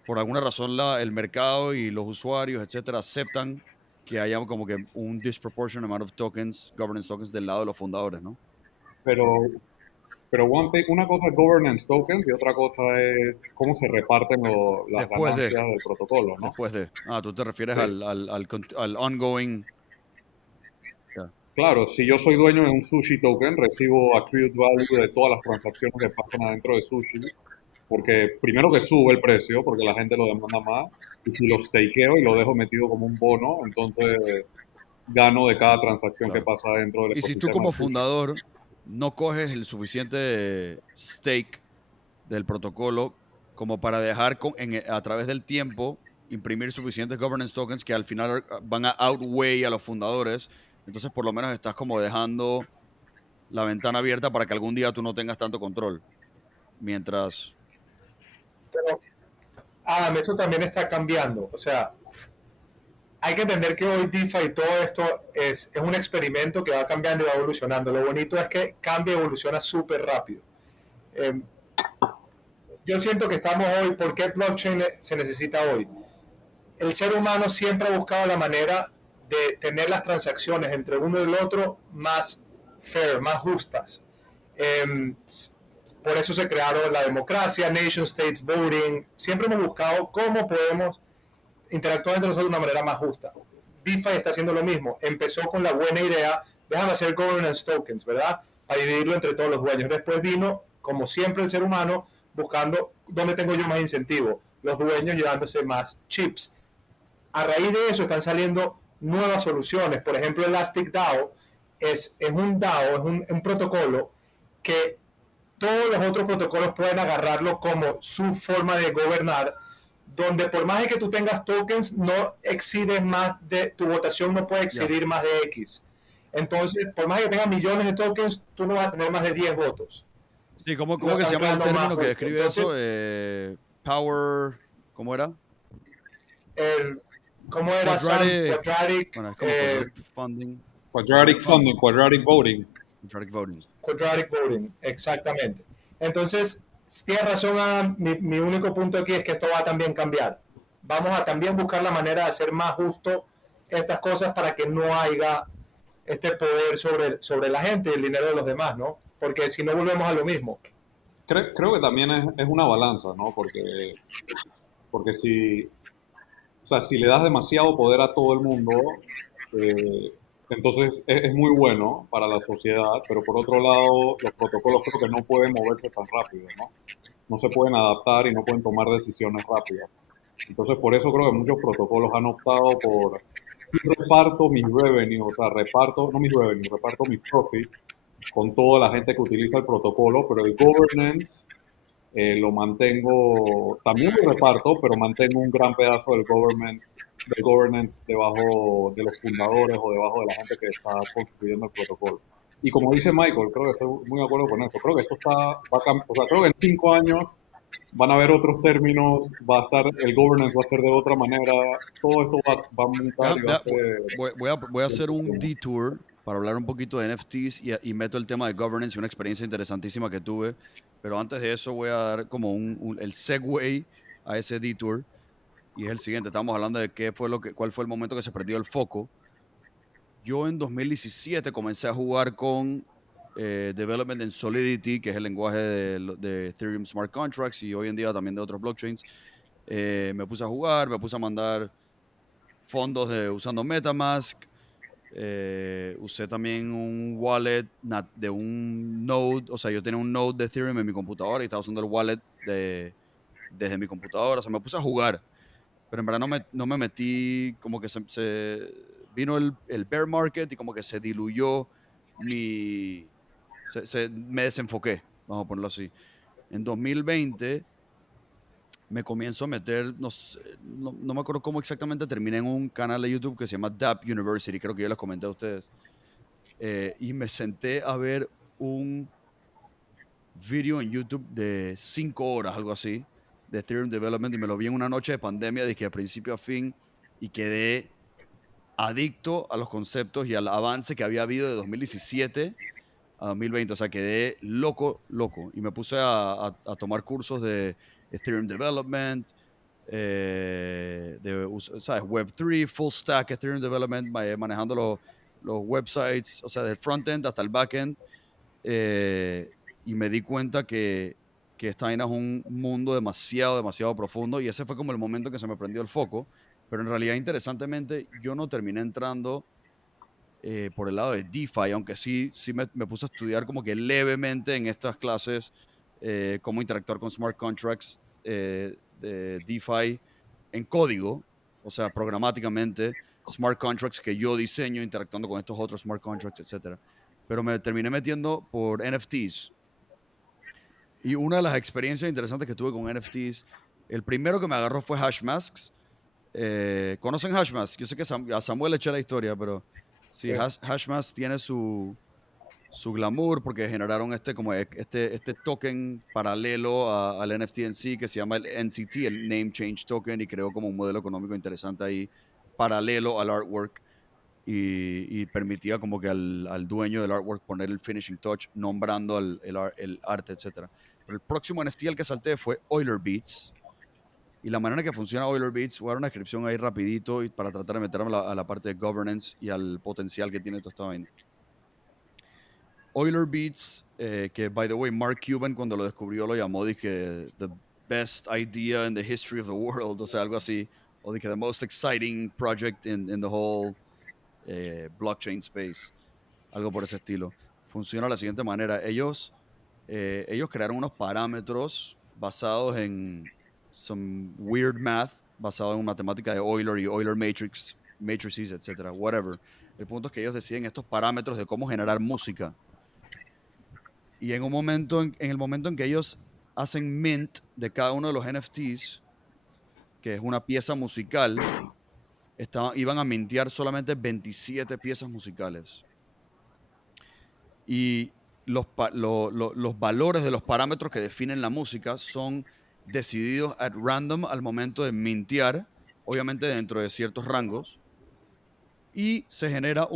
por alguna razón el mercado y los usuarios, etcétera, aceptan que haya como que un disproportionate amount of tokens, governance tokens del lado de los fundadores, ¿no? Pero una cosa es governance tokens y otra cosa es cómo se reparten las ganancias del protocolo, ¿no? Después de. Tú te refieres Sí. al ongoing. Yeah. Claro, si yo soy dueño de un sushi token, recibo accrued value de todas las transacciones que pasan adentro de sushi, porque primero que sube el precio, porque la gente lo demanda más, y si lo stakeo y lo dejo metido como un bono, entonces gano de cada transacción Claro. que pasa dentro del Y si tú ecosistema como de Fusion. fundador no coges el suficiente stake del protocolo como para dejar a través del tiempo imprimir suficientes governance tokens que al final van a outweigh a los fundadores, entonces por lo menos estás como dejando la ventana abierta para que algún día tú no tengas tanto control. Mientras... Pero, Adam, esto también está cambiando. O sea, hay que entender que hoy DeFi y todo esto es un experimento que va cambiando y va evolucionando. Lo bonito es que cambia y evoluciona súper rápido. Eh, yo siento que estamos hoy, ¿por qué blockchain se necesita hoy? El ser humano siempre ha buscado la manera de tener las transacciones entre uno y el otro más fair, más justas. Eh, por eso se crearon la democracia, nation states, voting. Siempre hemos buscado cómo podemos interactuar entre nosotros de una manera más justa. DeFi está haciendo lo mismo. Empezó con la buena idea, déjame hacer governance tokens, ¿verdad? Para dividirlo entre todos los dueños. Después vino, como siempre, el ser humano buscando dónde tengo yo más incentivo. Los dueños llevándose más chips. A raíz de eso están saliendo nuevas soluciones. Por ejemplo, Elastic DAO es un DAO, es un protocolo que todos los otros protocolos pueden agarrarlo como su forma de gobernar, donde por más de que tú tengas tokens, no excedes más de, tu votación no puede excedir más de X. Entonces, por más de que tengas millones de tokens, tú no vas a tener más de 10 votos. Sí, ¿cómo No que se están llama el creando término más que votos. describe Entonces, eso? Power... ¿Cómo era? ¿Cómo era Sam? Quadratic, Bueno, es como quadratic funding. Quadratic funding, quadratic voting. Quadratic voting. Quadratic voting, exactamente. Entonces, tienes razón, Adam, mi único punto aquí es que esto va a también cambiar. Vamos a también buscar la manera de hacer más justo estas cosas para que no haya este poder sobre la gente y el dinero de los demás, ¿no? Porque si no volvemos a lo mismo. Creo que también es una balanza, ¿no? Porque si, o sea, si le das demasiado poder a todo el mundo, entonces es muy bueno para la sociedad, pero por otro lado, los protocolos creo que no pueden moverse tan rápido, ¿no? No se pueden adaptar y no pueden tomar decisiones rápidas. Entonces, por eso creo que muchos protocolos han optado por, sí reparto mis revenue, o sea, reparto, no mis revenue, reparto mis profit con toda la gente que utiliza el protocolo, pero el governance lo mantengo, también lo reparto, pero mantengo un gran pedazo del governance debajo de los fundadores o debajo de la gente que está construyendo el protocolo. Y como dice Michael, creo que estoy muy de acuerdo con eso. Creo que esto o sea, creo que en 5 años van a haber otros términos, el governance va a ser de otra manera, todo esto va a mutar y va a ser... Voy a hacer un detour para hablar un poquito de NFTs y meto el tema de governance y una experiencia interesantísima que tuve. Pero antes de eso voy a dar como el segue a ese detour. Y es el siguiente. Estamos hablando de cuál fue el momento que se perdió el foco. Yo en 2017 comencé a jugar con development en Solidity, que es el lenguaje de Ethereum Smart Contracts y hoy en día también de otros blockchains. Me puse a jugar, me puse a mandar fondos usando MetaMask. Usé también un wallet de un node, o sea, yo tenía un node de Ethereum en mi computadora y estaba usando el wallet desde mi computadora, o sea, me puse a jugar, pero en verdad no me metí, como que vino el bear market y como que se diluyó me desenfoqué, vamos a ponerlo así. En 2020 me comienzo a meter, no me acuerdo cómo exactamente, terminé en un canal de YouTube que se llama Dapp University, creo que yo les comenté a ustedes, y me senté a ver un video en YouTube de 5 horas, algo así, de Ethereum Development, y me lo vi en una noche de pandemia, dije de principio a fin, y quedé adicto a los conceptos y al avance que había habido de 2017 a 2020, o sea, quedé loco, y me puse a tomar cursos de Ethereum Development, ¿sabes? Web3, Full Stack Ethereum Development, manejando los websites, o sea, del frontend hasta el backend, y me di cuenta que esta vaina es un mundo demasiado profundo, y ese fue como el momento que se me prendió el foco, pero en realidad, interesantemente, yo no terminé entrando por el lado de DeFi, aunque sí me puse a estudiar como que levemente en estas clases cómo interactuar con smart contracts de DeFi en código, o sea, programáticamente, smart contracts que yo diseño interactuando con estos otros smart contracts, etc. Pero me terminé metiendo por NFTs. Y una de las experiencias interesantes que tuve con NFTs, el primero que me agarró fue Hashmasks. ¿Conocen Hashmasks? Yo sé que a Samuel le eché la historia, pero sí, Sí. Hashmasks tiene su glamour porque generaron este token paralelo al NFT en sí que se llama el NCT, el Name Change Token, y creó como un modelo económico interesante ahí paralelo al artwork y permitía como que al dueño del artwork poner el finishing touch nombrando el arte, etc. Pero el próximo NFT al que salté fue Euler Beats. Y la manera en que funciona Euler Beats, voy a dar una descripción ahí rapidito y para tratar de meterme a la parte de governance y al potencial que tiene toda esta vaina. Euler Beats, que by the way, Mark Cuban cuando lo descubrió lo llamó dije the best idea in the history of the world, o sea, algo así, o dije the most exciting project in the whole blockchain space, algo por ese estilo. Funciona de la siguiente manera. Ellos crearon unos parámetros basados en some weird math, basado en matemática de Euler y Euler matrices, etcétera, whatever. El punto es que ellos deciden estos parámetros de cómo generar música. Y en el momento en que ellos hacen mint de cada uno de los NFTs, que es una pieza musical, iban a mintear solamente 27 piezas musicales. Y los valores de los parámetros que definen la música son decididos at random al momento de mintear, obviamente dentro de ciertos rangos. Y se genera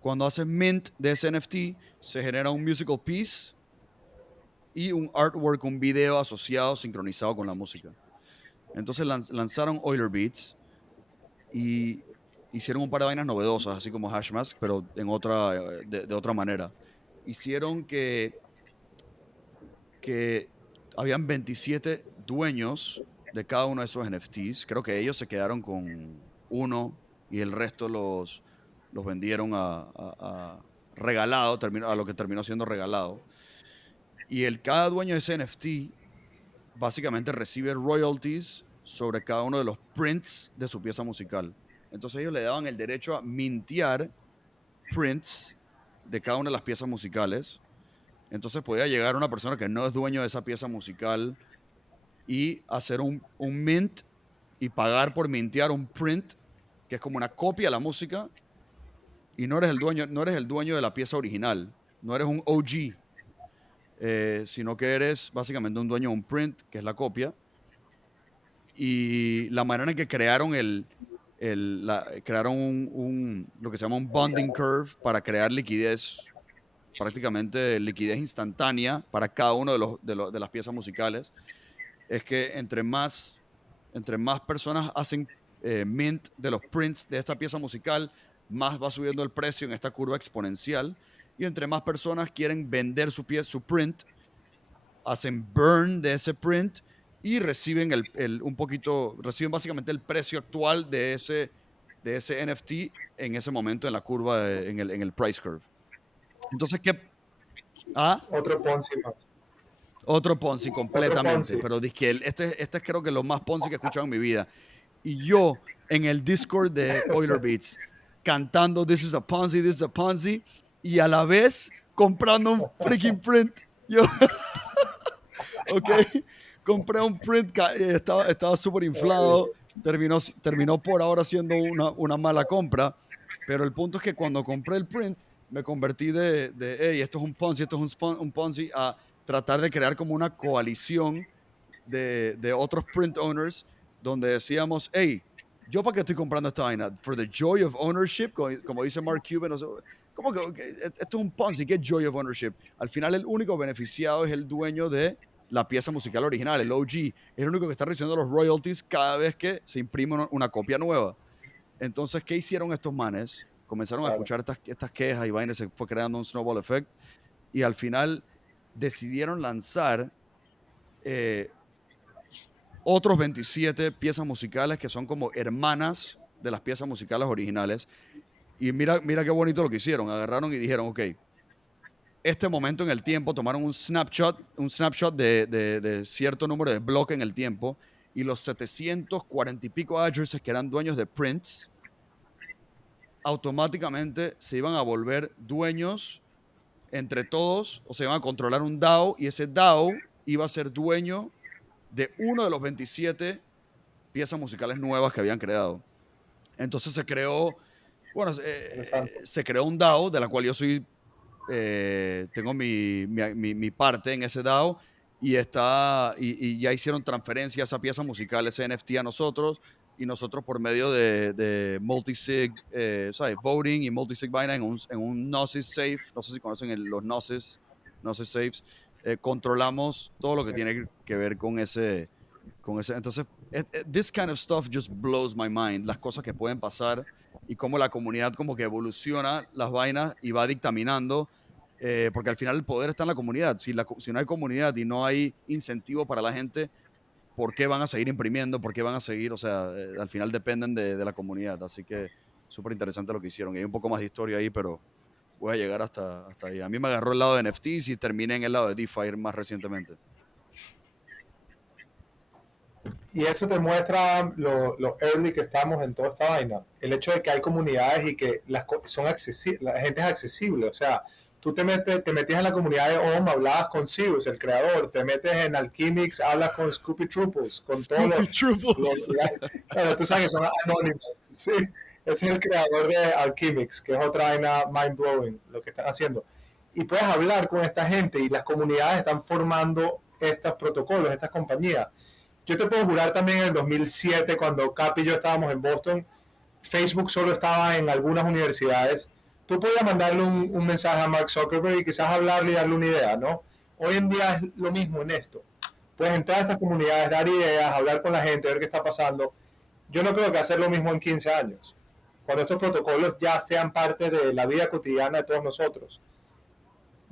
cuando haces mint de ese NFT, se genera un musical piece y un artwork, un video asociado, sincronizado con la música. Entonces lanzaron Euler Beats y hicieron un par de vainas novedosas, así como Hashmask, pero de otra manera. Hicieron que habían 27 dueños de cada uno de esos NFTs. Creo que ellos se quedaron con uno y el resto los vendieron regalado, a lo que terminó siendo regalado. Y cada dueño de ese NFT básicamente recibe royalties sobre cada uno de los prints de su pieza musical. Entonces ellos le daban el derecho a mintear prints de cada una de las piezas musicales. Entonces podía llegar una persona que no es dueño de esa pieza musical y hacer un mint y pagar por mintear un print que es como una copia de la música y no eres el dueño de la pieza original, no eres un OG, sino que eres básicamente un dueño de un print que es la copia. Y la manera en que crearon lo que se llama un bonding curve para crear liquidez, prácticamente liquidez instantánea para cada uno de las piezas musicales, es que entre más personas hacen mint de los prints de esta pieza musical, más va subiendo el precio en esta curva exponencial. Y entre más personas quieren vender su print, hacen burn de ese print y reciben reciben básicamente el precio actual de ese NFT en ese momento en la curva, en el price curve. Entonces, Otro Ponzi más. Otro Ponzi completamente, Ponzi. pero este es creo que lo más Ponzi que he escuchado en mi vida. Y yo en el Discord de Euler Beats cantando This is a Ponzi, y a la vez comprando un freaking print. Yo, ok, compré un print que estaba súper inflado, terminó por ahora siendo una mala compra, pero el punto es que cuando compré el print me convertí hey, esto es un Ponzi, a tratar de crear como una coalición de otros print owners donde decíamos, hey, ¿yo para qué estoy comprando esta vaina? For the joy of ownership, como dice Mark Cuban, como que esto es un Ponzi, ¿qué joy of ownership? Al final el único beneficiado es el dueño de la pieza musical original, el OG, es el único que está recibiendo los royalties cada vez que se imprime una copia nueva. Entonces, ¿qué hicieron estos manes? Comenzaron a escuchar estas quejas y vainas, se fue creando un snowball effect, y al final decidieron lanzar otros 27 piezas musicales que son como hermanas de las piezas musicales originales. Y mira qué bonito lo que hicieron. Agarraron y dijeron, ok, este momento en el tiempo, tomaron un snapshot de cierto número de bloques en el tiempo, y los 740 y pico addresses que eran dueños de prints automáticamente se iban a volver dueños entre todos, o se iban a controlar un DAO, y ese DAO iba a ser dueño de uno de los 27 piezas musicales nuevas que habían creado. Entonces se creó, bueno, se creó un DAO de la cual yo soy, tengo mi parte en ese DAO, y ya hicieron transferencia a esa pieza musical, ese NFT a nosotros, y nosotros por medio de multisig, ¿sabes? Voting y multisig vaina en un Gnosis safe, no sé si conocen los Gnosis safes, controlamos todo lo que tiene que ver con ese. Entonces, this kind of stuff just blows my mind, las cosas que pueden pasar y cómo la comunidad como que evoluciona las vainas y va dictaminando, porque al final el poder está en la comunidad. Si no hay comunidad y no hay incentivo para la gente, ¿por qué van a seguir imprimiendo? ¿Por qué van a seguir? O sea, al final dependen de la comunidad. Así que súper interesante lo que hicieron. Y hay un poco más de historia ahí, pero voy a llegar hasta ahí. A mí me agarró el lado de NFTs y terminé en el lado de DeFi más recientemente. Y eso te muestra lo early que estamos en toda esta vaina. El hecho de que hay comunidades y que la gente es accesible. O sea, tú te metías en la comunidad de OM, hablabas con Sirius, el creador, te metes en Alchemix, hablas con Scoopy Trooples, con todos los tú sabes que son anónimos. Sí, ese es el creador de Alchemix, que es otra vaina mind-blowing lo que están haciendo. Y puedes hablar con esta gente y las comunidades están formando estos protocolos, estas compañías. Yo te puedo jurar también en el 2007, cuando Capi y yo estábamos en Boston, Facebook solo estaba en algunas universidades. Tú podías mandarle un mensaje a Mark Zuckerberg y quizás hablarle y darle una idea, ¿no? Hoy en día es lo mismo en esto. Puedes entrar a estas comunidades, dar ideas, hablar con la gente, ver qué está pasando. Yo no creo que hacer lo mismo en 15 años. Cuando estos protocolos ya sean parte de la vida cotidiana de todos nosotros,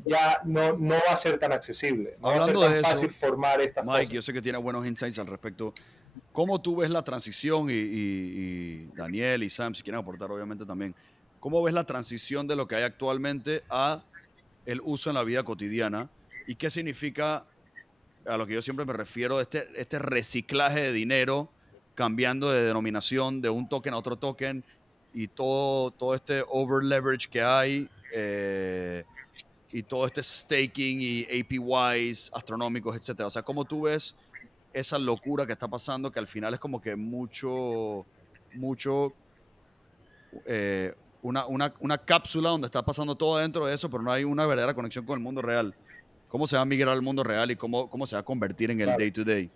ya no va a ser tan accesible. No Hablando va a ser tan fácil formar estas Mike, cosas. yo sé que tiene buenos insights al respecto. ¿Cómo tú ves la transición, y Daniel y Sam, si quieren aportar obviamente también, cómo ves la transición de lo que hay actualmente a el uso en la vida cotidiana? ¿Y qué significa, a lo que yo siempre me refiero, este reciclaje de dinero, cambiando de denominación de un token a otro token, y todo este over leverage que hay, y todo este staking y APYs astronómicos, etcétera? O sea, ¿cómo tú ves esa locura que está pasando, que al final es como que una cápsula donde está pasando todo dentro de eso, pero no hay una verdadera conexión con el mundo real? ¿Cómo se va a migrar al mundo real y cómo se va a convertir en el day to day?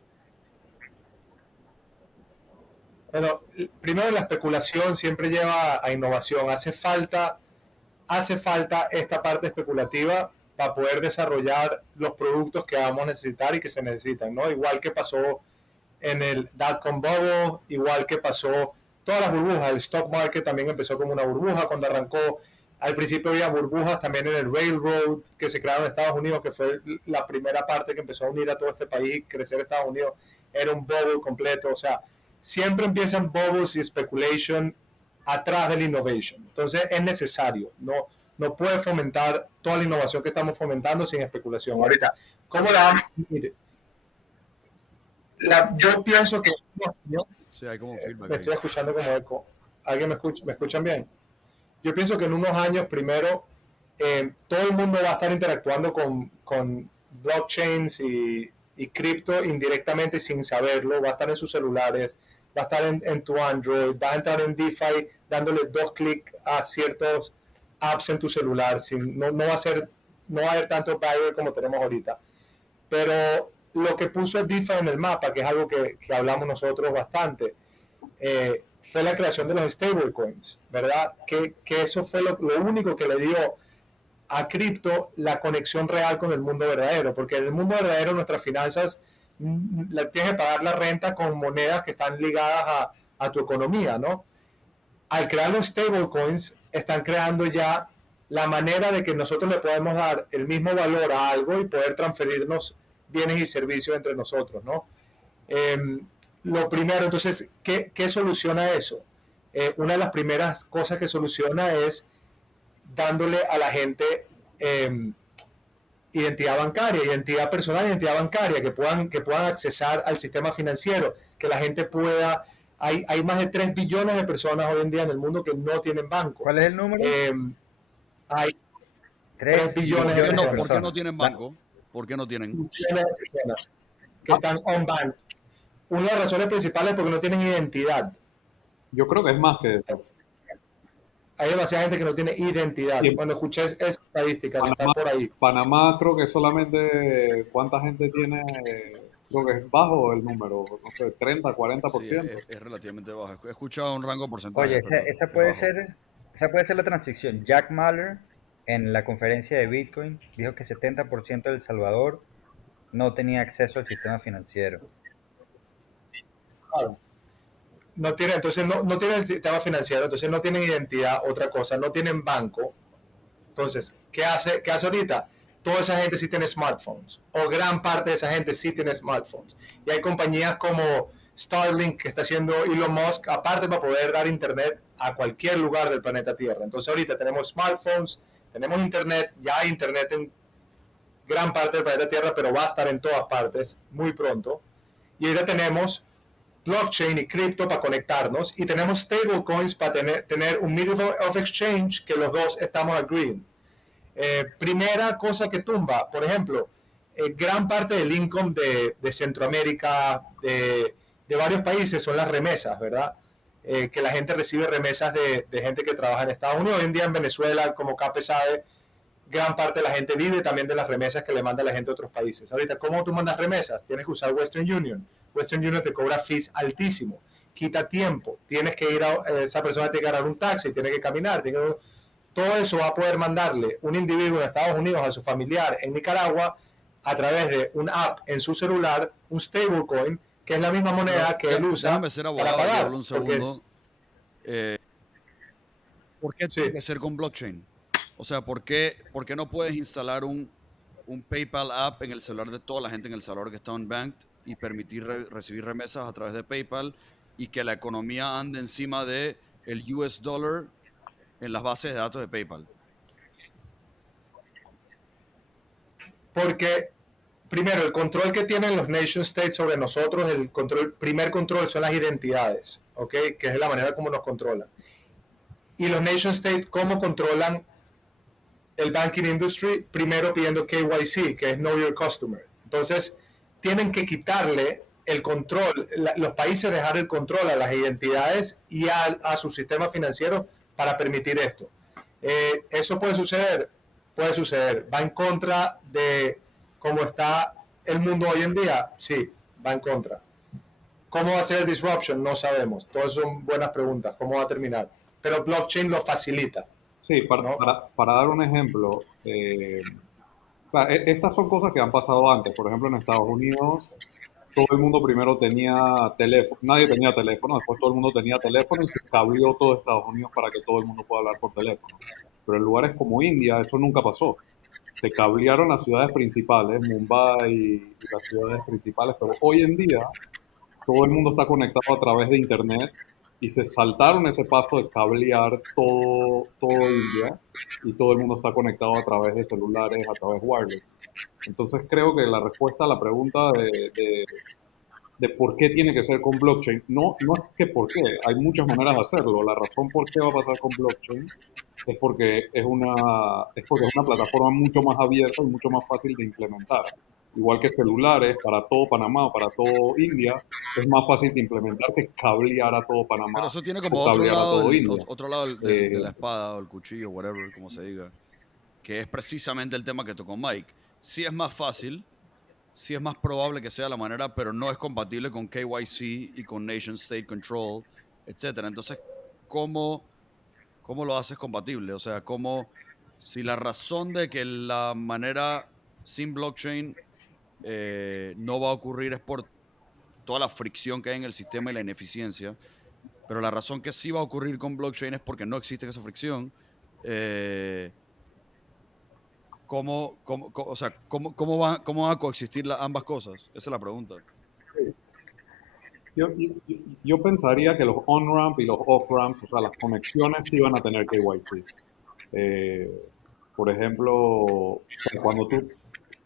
Bueno, primero la especulación siempre lleva a innovación. Hace falta esta parte especulativa para poder desarrollar los productos que vamos a necesitar y que se necesitan, ¿no? Igual que pasó en el dot-com bubble, igual que pasó todas las burbujas. El stock market también empezó como una burbuja cuando arrancó. Al principio había burbujas también en el railroad que se crearon en Estados Unidos, que fue la primera parte que empezó a unir a todo este país y crecer Estados Unidos. Era un bubble completo. O sea, siempre empiezan bubbles y speculation atrás del innovation. Entonces es necesario, no puede fomentar toda la innovación que estamos fomentando sin especulación. Ahorita, ¿cómo la vamos a medir? Yo pienso que... Sí, hay como feedback me estoy escuchando como eco. ¿Alguien me escuchan bien? Yo pienso que en unos años, primero, todo el mundo va a estar interactuando con blockchains y cripto indirectamente sin saberlo. Va a estar en sus celulares, va a estar en tu Android, va a entrar en DeFi dándole 2 clics a ciertos apps en tu celular. No va a haber tanto barrier como tenemos ahorita. Pero lo que puso DeFi en el mapa, que es algo que hablamos nosotros bastante, fue la creación de los stablecoins, ¿verdad? Que eso fue lo único que le dio a cripto la conexión real con el mundo verdadero, porque en el mundo verdadero nuestras finanzas tienes que pagar la renta con monedas que están ligadas a tu economía, ¿no? Al crear los stablecoins, están creando ya la manera de que nosotros le podemos dar el mismo valor a algo y poder transferirnos bienes y servicios entre nosotros, ¿no? Lo primero, entonces, ¿qué soluciona eso? Una de las primeras cosas que soluciona es dándole a la gente identidad bancaria, identidad personal, identidad bancaria, que puedan accesar al sistema financiero, que la gente pueda hay más de 3 billones de personas hoy en día en el mundo que no tienen banco. ¿Cuál es el número? Hay 3 billones ¿Por qué de no, personas. por qué no tienen banco? ¿Por qué no tienen? Millones de personas que están on-bank. Una de las razones principales es porque no tienen identidad. Yo creo que es más que eso. Hay demasiada gente que no tiene identidad. Y en Cuando escuché esa estadística que está Panamá, por ahí, Panamá creo que solamente, ¿cuánta gente tiene? Creo que es bajo el número, no sé, 30, Sí, 40%. es relativamente bajo. He escuchado un rango de porcentaje, Oye, pero esa es puede bajo. ser, esa puede ser la transición. Jack Mallers en la conferencia de Bitcoin dijo que 70% de El Salvador no tenía acceso al sistema financiero. claro, no tienen, entonces no tienen el sistema financiero, entonces no tienen identidad, otra cosa, no tienen banco. Entonces, qué hace ahorita? Toda esa gente sí tiene smartphones, o gran parte de esa gente sí tiene smartphones. Y hay compañías como Starlink que está haciendo Elon Musk, aparte para poder dar internet a cualquier lugar del planeta Tierra. Entonces ahorita tenemos smartphones, tenemos internet, ya hay internet en gran parte del planeta Tierra, pero va a estar en todas partes muy pronto. Y ahora tenemos blockchain y cripto para conectarnos y tenemos stablecoins para tener un medium of exchange que los dos estamos agreeing. Primera cosa que tumba, por ejemplo, gran parte del income de Centroamérica, de varios países, son las remesas, ¿verdad? Que la gente recibe remesas de gente que trabaja en Estados Unidos. Hoy en día en Venezuela, como Cape sabe, gran parte de la gente vive también de las remesas que le manda la gente a otros países. Ahorita, ¿cómo tú mandas remesas? Tienes que usar Western Union. Western Union te cobra fees altísimo, quita tiempo, tienes que ir a, esa persona tiene que agarrar un taxi, tiene que caminar, todo eso va a poder mandarle un individuo de Estados Unidos a su familiar en Nicaragua a través de un app en su celular, un stablecoin, que es la misma moneda que él usa Déjame ser para abogado y pagar. hablo un Porque segundo. ¿Por qué tiene que ser con blockchain? O sea, ¿por qué no puedes instalar un PayPal app en el celular de toda la gente en El Salvador que está unbanked y permitir recibir remesas a través de PayPal y que la economía ande encima de el US dollar en las bases de datos de PayPal? Porque primero, el control que tienen los nation states sobre nosotros, primer control son las identidades, ¿ok? Que es la manera como nos controlan. Y los nation states, ¿cómo controlan el banking industry? Primero pidiendo KYC, que es Know Your Customer. Entonces, tienen que quitarle el control, los países dejar el control a las identidades y a su sistema financiero para permitir esto. ¿Eso puede suceder? Puede suceder. ¿Va en contra de cómo está el mundo hoy en día? Sí, va en contra. ¿Cómo va a ser el disruption? No sabemos. Todas son buenas preguntas. ¿Cómo va a terminar? Pero blockchain lo facilita. Sí, ¿no? para dar un ejemplo, o sea, estas son cosas que han pasado antes. Por ejemplo, en Estados Unidos, todo el mundo primero tenía teléfono, nadie tenía teléfono, después todo el mundo tenía teléfono y se cableó todo Estados Unidos para que todo el mundo pueda hablar por teléfono. Pero en lugares como India eso nunca pasó. Se cablearon las ciudades principales, Mumbai y las ciudades principales, pero hoy en día todo el mundo está conectado a través de Internet y se saltaron ese paso de cablear todo India y todo el mundo está conectado a través de celulares, a través wireless. Entonces creo que la respuesta a la pregunta de por qué tiene que ser con blockchain, no es que por qué, hay muchas maneras de hacerlo. La razón por qué va a pasar con blockchain es porque es una plataforma mucho más abierta y mucho más fácil de implementar. Igual que celulares, para todo Panamá, para todo India, es más fácil de implementar que cablear a todo Panamá Pero eso tiene o como otro cablear a lado, todo India. otro lado de Eh, la espada o el cuchillo, whatever, como se diga, que es precisamente el tema que tocó Mike. Sí es más fácil, sí es más probable que sea la manera, pero no es compatible con KYC y con Nation State Control, etcétera. Entonces, ¿cómo lo haces compatible? O sea, si la razón de que la manera sin blockchain no va a ocurrir es por toda la fricción que hay en el sistema y la ineficiencia, pero la razón que sí va a ocurrir con blockchain es porque no existe esa fricción. Eh, o sea, ¿cómo van a coexistir ambas cosas? Esa es la pregunta. yo pensaría que los on-ramp y los off-ramps, o sea, las conexiones sí van a tener KYC. Por ejemplo, o sea, cuando tú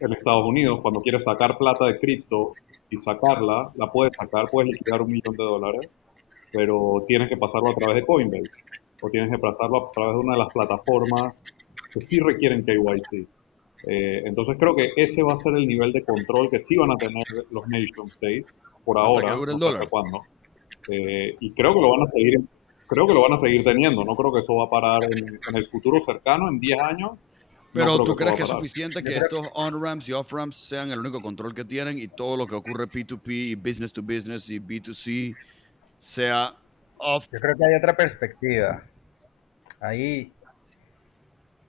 en Estados Unidos, cuando quieres sacar plata de cripto y sacarla, la puedes sacar, puedes liquidar $1 millón, pero tienes que pasarlo a través de Coinbase o tienes que pasarlo a través de una de las plataformas que sí requieren KYC. Entonces creo que ese va a ser el nivel de control que sí van a tener los nation states por Hasta que ahora, dure no el sé hasta dólar. cuándo. Y creo que lo van a seguir, creo que lo van a seguir teniendo. No creo que eso va a parar en el futuro cercano, en 10 años. No Pero creo que ¿tú eso va crees a que es parar. suficiente Yo que creo, estos on-ramps y off-ramps sean el único control que tienen y todo lo que ocurre P2P y business to business y B2C sea off? yo creo que hay otra perspectiva. Ahí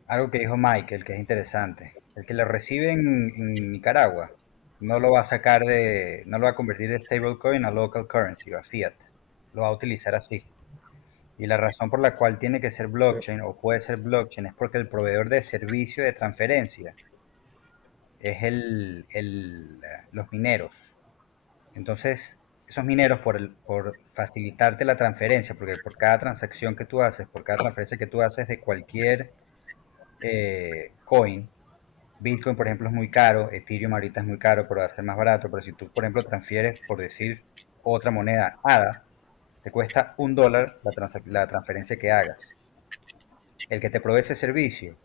algo que dijo Michael, que es interesante. El que lo recibe en Nicaragua no lo va a sacar no lo va a convertir de stablecoin a local currency o a fiat. Lo va a utilizar así. Y la razón por la cual tiene que ser Sí. blockchain o puede ser blockchain es porque el proveedor de servicio de transferencia es los mineros. Entonces, esos mineros por facilitarte la transferencia, porque por cada transacción que tú haces, por cada transferencia que tú haces de cualquier coin, Bitcoin, por ejemplo, es muy caro, Ethereum ahorita es muy caro, pero va a ser más barato. Pero si tú, por ejemplo, transfieres, por decir otra moneda, ADA, te cuesta $1 la transferencia que hagas. El que te provee ese servicio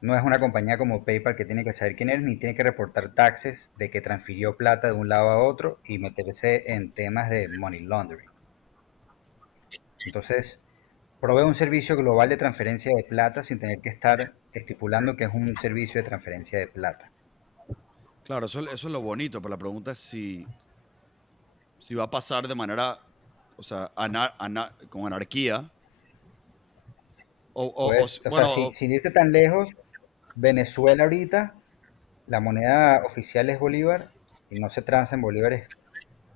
no es una compañía como PayPal que tiene que saber quién eres ni tiene que reportar taxes de que transfirió plata de un lado a otro y meterse en temas de money laundering. Entonces, provee un servicio global de transferencia de plata sin tener que estar estipulando que es un servicio de transferencia de plata. Claro, eso es lo bonito, pero la pregunta es si va a pasar de manera, o sea, con anarquía, Pues, o sea, bueno, sin irte tan lejos, Venezuela ahorita, la moneda oficial es Bolívar y no se transa en bolívares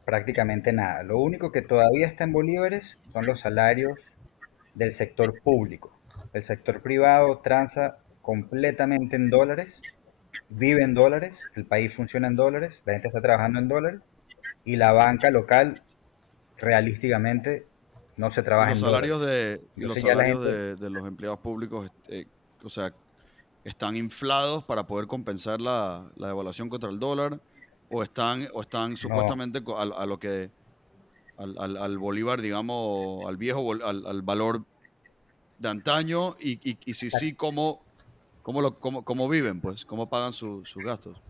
prácticamente nada. Lo único que todavía está en bolívares son los salarios del sector público. El sector privado transa completamente en dólares, vive en dólares, el país funciona en dólares, la gente está trabajando en dólares y la banca local realísticamente no se y trabaja los en dólares. salarios y los Entonces ya la salarios gente, de los empleados públicos, o sea, están inflados para poder compensar la devaluación contra el dólar o están no, supuestamente a lo que al bolívar, digamos, al viejo al valor de antaño y si sí, cómo viven, pues, cómo pagan sus gastos.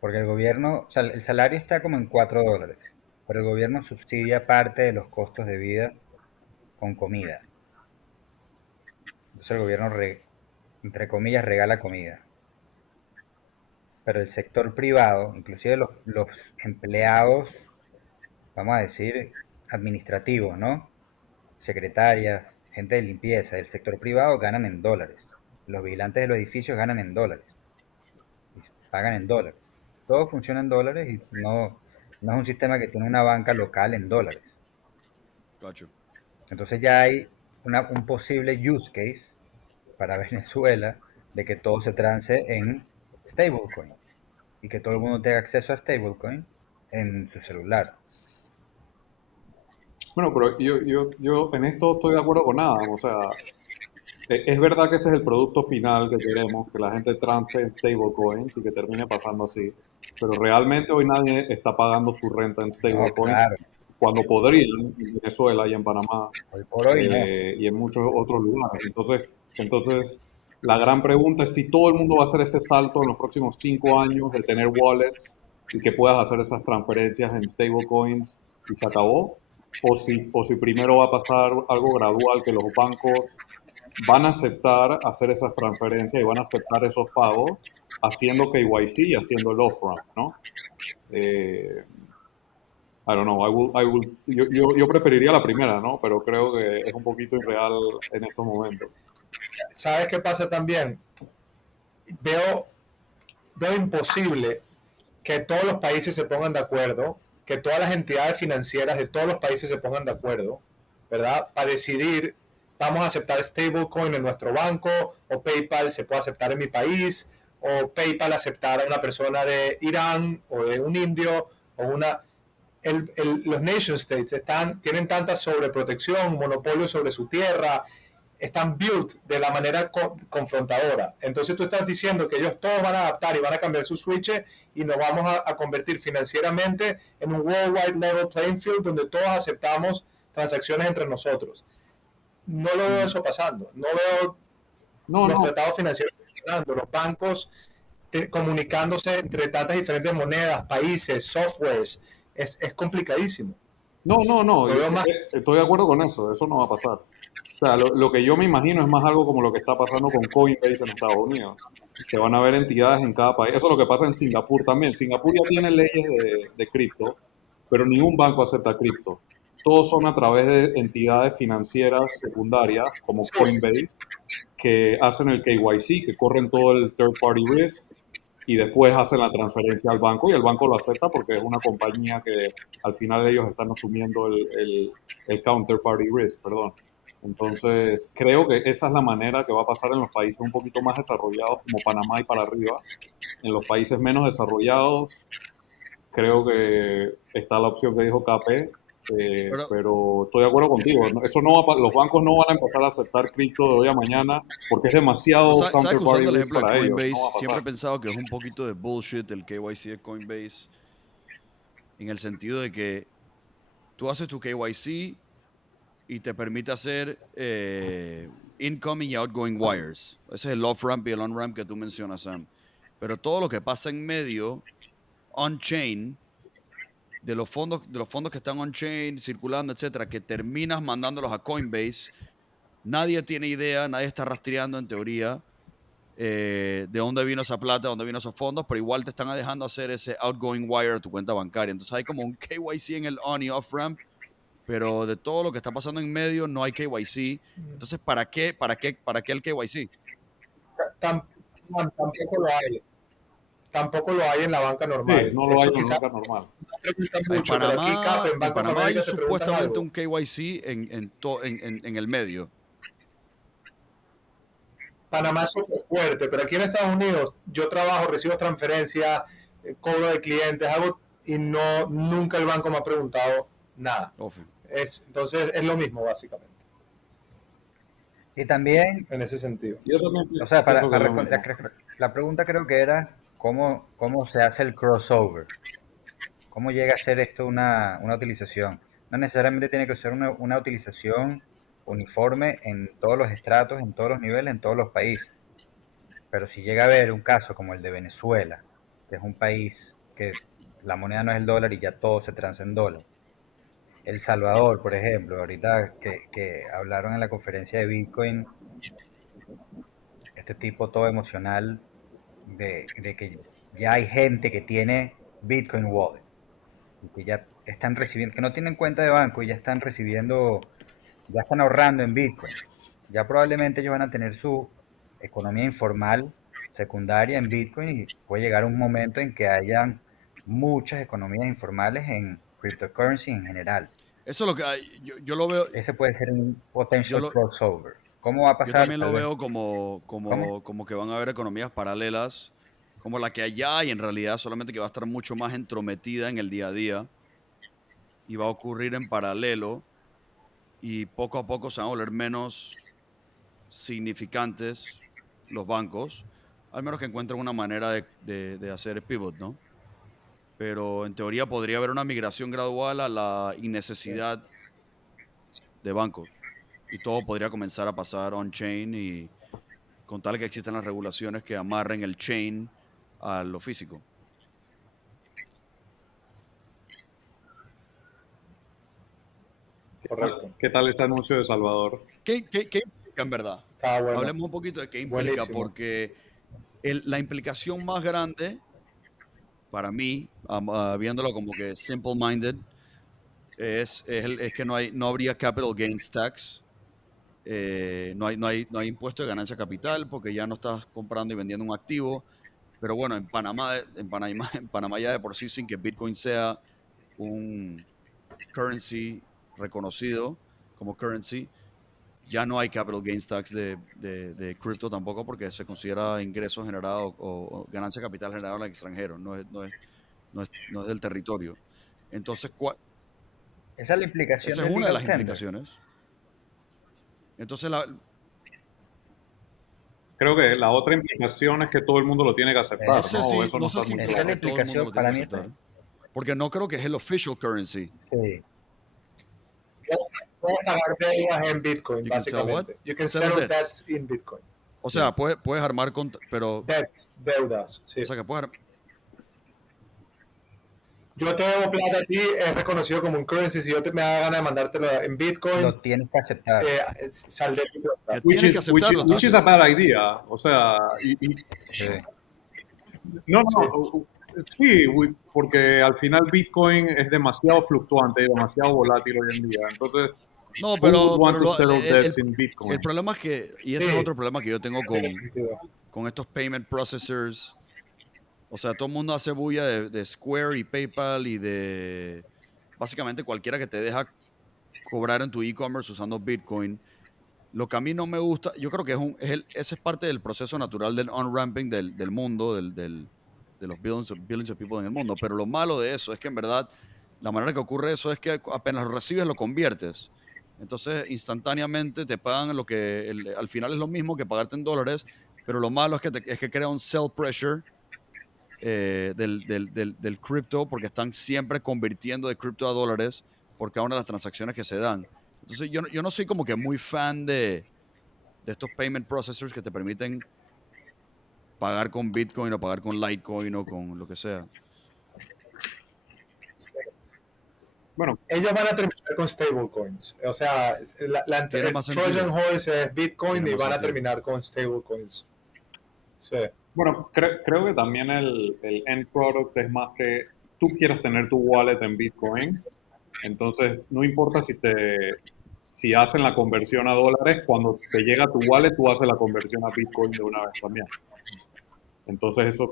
porque el gobierno, o sea, el salario está como en $4, pero el gobierno subsidia parte de los costos de vida con comida. Entonces el gobierno, entre comillas, regala comida. Pero el sector privado, inclusive los empleados, vamos a decir, administrativos, ¿no? Secretarias, gente de limpieza del sector privado ganan en dólares. Los vigilantes de los edificios ganan en dólares. Y pagan en dólares. Todo funciona en dólares y no es un sistema que tiene una banca local en dólares. Cacho. Entonces ya hay un posible use case para Venezuela de que todo se trance en stablecoin y que todo el mundo tenga acceso a stablecoin en su celular. Bueno, pero yo en esto estoy de acuerdo con Adam. O sea, es verdad que ese es el producto final que queremos, que la gente trance en stablecoins y que termine pasando así. Pero realmente hoy nadie está pagando su renta en No, stablecoins claro, cuando podrían en Venezuela y en Panamá hoy por hoy no. y en muchos otros lugares. Entonces, la gran pregunta es si todo el mundo va a hacer ese salto en los próximos 5 años de tener wallets y que puedas hacer esas transferencias en stablecoins y se acabó, o si primero va a pasar algo gradual que los bancos van a aceptar hacer esas transferencias y van a aceptar esos pagos haciendo KYC y haciendo el off-ramp, ¿no? Eh, I don't know, yo preferiría la primera, ¿no? Pero creo que es un poquito irreal en estos momentos. ¿Sabes qué pasa también? Veo, veo imposible que todos los países se pongan de acuerdo, que todas las entidades financieras de todos los países se pongan de acuerdo, ¿verdad? Para decidir, vamos a aceptar stablecoin en nuestro banco, o PayPal se puede aceptar en mi país, o PayPal aceptar a una persona de Irán, o de un indio, o una... los nation states tienen tanta sobreprotección, monopolio sobre su tierra, están built de la manera confrontadora. Entonces tú estás diciendo que ellos todos van a adaptar y van a cambiar sus switches y nos vamos a convertir financieramente en un worldwide level playing field donde todos aceptamos transacciones entre nosotros. No lo veo eso pasando. No veo los tratados financieros funcionando, los bancos comunicándose entre tantas diferentes monedas, países, softwares. Es complicadísimo. No, estoy de acuerdo con eso no va a pasar. O sea, lo que yo me imagino es más algo como lo que está pasando con Coinbase en Estados Unidos, que van a haber entidades en cada país. Eso es lo que pasa en Singapur también. Singapur ya tiene leyes de cripto, pero ningún banco acepta cripto. Todos son a través de entidades financieras secundarias, como Coinbase, que hacen el KYC, que corren todo el third party risk, y después hacen la transferencia al banco y el banco lo acepta porque es una compañía que al final ellos están asumiendo el counterparty risk, perdón. Entonces, creo que esa es la manera que va a pasar en los países un poquito más desarrollados como Panamá y para arriba. En los países menos desarrollados, creo que está la opción que dijo KP, pero estoy de acuerdo contigo. Eso no va, los bancos no van a empezar a aceptar cripto de hoy a mañana porque es demasiado ¿Sabes que usando el ejemplo de para ellos? Coinbase, No siempre he pensado que es un poquito de bullshit el KYC de Coinbase, en el sentido de que tú haces tu KYC y te permite hacer incoming y outgoing wires. Ese es el off-ramp y el on-ramp que tú mencionas, Sam. Pero todo lo que pasa en medio, on-chain, de los fondos que están on-chain, circulando, etcétera, que terminas mandándolos a Coinbase, nadie tiene idea, nadie está rastreando en teoría de dónde vino esa plata, de dónde vino esos fondos, pero igual te están dejando hacer ese outgoing wire a tu cuenta bancaria. Entonces hay como un KYC en el on y off-ramp, pero de todo lo que está pasando en medio no hay KYC. Entonces, ¿para qué el KYC? Tampoco lo hay. Tampoco lo hay en la banca normal. Sí, no lo hay en la banca normal. En Panamá hay supuestamente un KYC en el medio. Panamá es súper fuerte, pero aquí en Estados Unidos yo trabajo, recibo transferencias, cobro de clientes, y nunca el banco me ha preguntado nada. Entonces es lo mismo básicamente. Y también, en ese sentido. O sea, para responder, la pregunta creo que era cómo se hace el crossover. ¿Cómo llega a ser esto una utilización? No necesariamente tiene que ser una utilización uniforme en todos los estratos, en todos los niveles, en todos los países. Pero si llega a haber un caso como el de Venezuela, que es un país que la moneda no es el dólar y ya todo se transa en dólar. El Salvador, por ejemplo, ahorita que hablaron en la conferencia de Bitcoin, este tipo todo emocional de que ya hay gente que tiene Bitcoin Wallet, y que ya están recibiendo, que no tienen cuenta de banco y ya están recibiendo, ya están ahorrando en Bitcoin. Ya probablemente ellos van a tener su economía informal secundaria en Bitcoin y puede llegar un momento en que hayan muchas economías informales en cryptocurrency en general. Eso es lo que yo lo veo. Ese puede ser un potential crossover. ¿Cómo va a pasar? Yo también lo veo como que van a haber economías paralelas, como la que allá y en realidad solamente que va a estar mucho más entrometida en el día a día y va a ocurrir en paralelo y poco a poco se van a volver menos significantes los bancos, al menos que encuentren una manera de hacer pivot, ¿no? Pero en teoría podría haber una migración gradual a la innecesidad de bancos y todo podría comenzar a pasar on-chain y con tal que existan las regulaciones que amarren el chain a lo físico. Correcto. ¿Qué tal ese anuncio de Salvador? ¿Qué implica en verdad? Bueno. Hablemos un poquito de qué implica, buenísimo. Porque la implicación más grande para mí, viéndolo como que simple-minded, es que no habría capital gains tax. No hay impuesto de ganancia capital porque ya no estás comprando y vendiendo un activo. Pero bueno, en Panamá ya de por sí, sin que Bitcoin sea un currency reconocido como currency, ya no hay capital gains tax de cripto tampoco porque se considera ingreso generado o ganancia capital generada en el extranjero, no es del territorio. Entonces, esa es la implicación. Esa es una de las implicaciones. Entonces, creo que la otra implicación es que todo el mundo lo tiene que aceptar, No sé ¿no? O si, eso no no sé está si muy Esa es la claro. todo el mundo implicación, lo tiene para que mí esa. aceptar. Porque no creo que es el official currency. Sí. Puedes pagar deudas en Bitcoin, You can sell what? básicamente. You can Settle settle debts. debts in Bitcoin. O sea, puedes armar con, pero, Debts, deudas, sí. o sea que puedes Yo te debo plata a ti, es reconocido como un currency. Si me da ganas de mandártelo en Bitcoin, Lo tienes que aceptar. sal de tu cuenta. que Which tienes que is, which is, aceptarlo which is a entonces. bad idea. O sea, Sí. no, Sí. sí, porque al final Bitcoin es demasiado fluctuante y demasiado volátil hoy en día. Entonces, No, who would pero want to settle debts in el Bitcoin? problema es que, y ese es Sí, otro problema que yo tengo tiene sentido. con estos payment processors. O sea, todo el mundo hace bulla de Square y PayPal y de básicamente cualquiera que te deja cobrar en tu e-commerce usando Bitcoin. Lo que a mí no me gusta, yo creo que ese es parte del proceso natural del on-ramping del mundo, de los billions of people en el mundo. Pero lo malo de eso es que en verdad la manera que ocurre eso es que apenas lo recibes lo conviertes. Entonces instantáneamente te pagan lo que al final es lo mismo que pagarte en dólares, pero lo malo es que crea un sell pressure del cripto porque están siempre convirtiendo de cripto a dólares por cada una de las transacciones que se dan. Entonces yo no soy como que muy fan de estos payment processors que te permiten pagar con Bitcoin o pagar con Litecoin o con lo que sea. Bueno, Ellos van a terminar con stablecoins. O sea, Tiene el más Trojan sentido. Horse es Bitcoin Tiene y más van a sentido. terminar con stablecoins. Sí. bueno, creo que también el end product es más que tú quieras tener tu wallet en Bitcoin. Entonces, no importa si hacen la conversión a dólares, cuando te llega tu wallet, tú haces la conversión a Bitcoin de una vez también. Entonces eso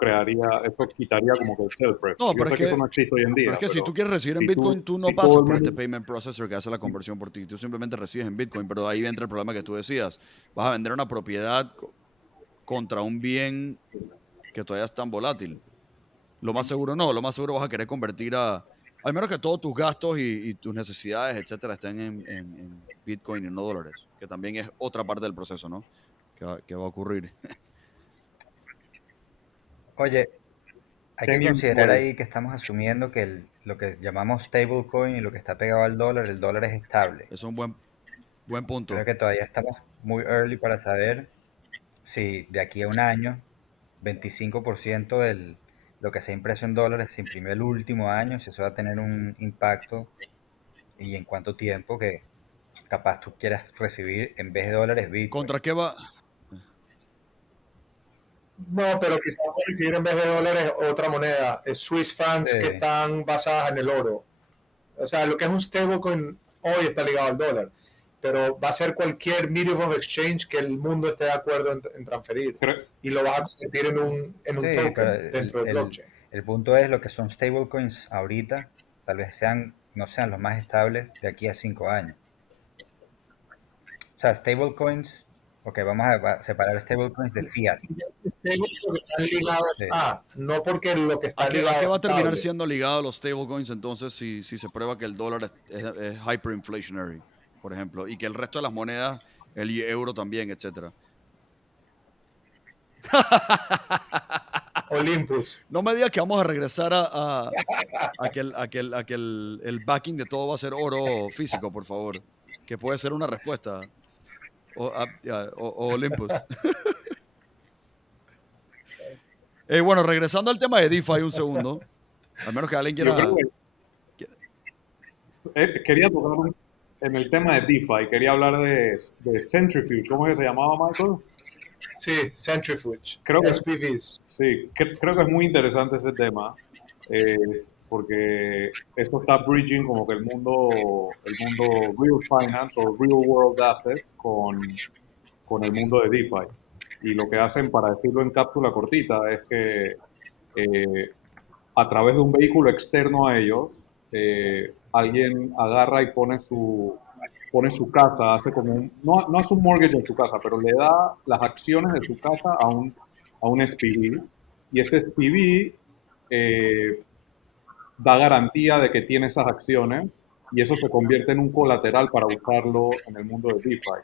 quitaría como que el self-prep. No, Yo sé que eso no existe hoy en pero día, es que si tú pero quieres recibir en Bitcoin, tú no si todo pasas el por este mundo, payment processor que hace la sí, conversión por ti. Tú simplemente recibes en Bitcoin, pero ahí entra el problema que tú decías. Vas a vender una propiedad contra un bien que todavía es tan volátil. Lo más seguro no, lo más seguro vas a querer convertir al menos que todos tus gastos y tus necesidades, etcétera, estén en Bitcoin y no dólares, que también es otra parte del proceso, ¿no? Que va a ocurrir. Oye, hay que Kenyan considerar puede. ahí que estamos asumiendo que lo que llamamos stablecoin y lo que está pegado al dólar, el dólar es estable. Eso es un buen Creo punto. que todavía estamos muy early para saber si de aquí a un año 25% de lo que se ha impreso en dólares se imprimió el último año, si eso va a tener un impacto y en cuánto tiempo que capaz tú quieras recibir en vez de dólares Bitcoin. ¿Contra qué va? No, pero quizás van a recibir en vez de dólares otra moneda. Es Swiss francs que Sí, están basadas en el oro. O sea, lo que es un stablecoin hoy está ligado al dólar. Pero va a ser cualquier medium of exchange que el mundo esté de acuerdo en transferir. Cre- Y lo vas a convertir en un sí, pero token dentro del blockchain. el punto es lo que son stablecoins ahorita, tal vez no sean los más estables de aquí a 5 años. O sea, stablecoins, ok, vamos a separar stablecoins de fiat. Stablecoins están ligados Sí. no porque lo que ¿A está qué ligado va a es terminar estable. siendo ligado a los stablecoins entonces si se prueba que el dólar es hyperinflationary, por ejemplo, y que el resto de las monedas, el euro también, etcétera? Olympus. No me digas que vamos a regresar a que el backing de todo va a ser oro físico, por favor. Que puede ser una respuesta. O Olympus. Bueno, regresando al tema de DeFi un segundo. Al menos que alguien Yo creo quiera... que quería tocar en el tema de DeFi, quería hablar de Centrifuge. ¿Cómo es que se llamaba, Michael? Sí, Centrifuge. Creo que, SPVs. sí, creo que es muy interesante ese tema, porque esto está bridging como que el mundo real finance o real world assets con el mundo de DeFi. Y lo que hacen, para decirlo en cápsula cortita, es que a través de un vehículo externo a ellos, alguien agarra y pone su casa, hace como no hace un mortgage en su casa, pero le da las acciones de su casa a un SPV, y ese SPV da garantía de que tiene esas acciones, y eso se convierte en un colateral para usarlo en el mundo de DeFi.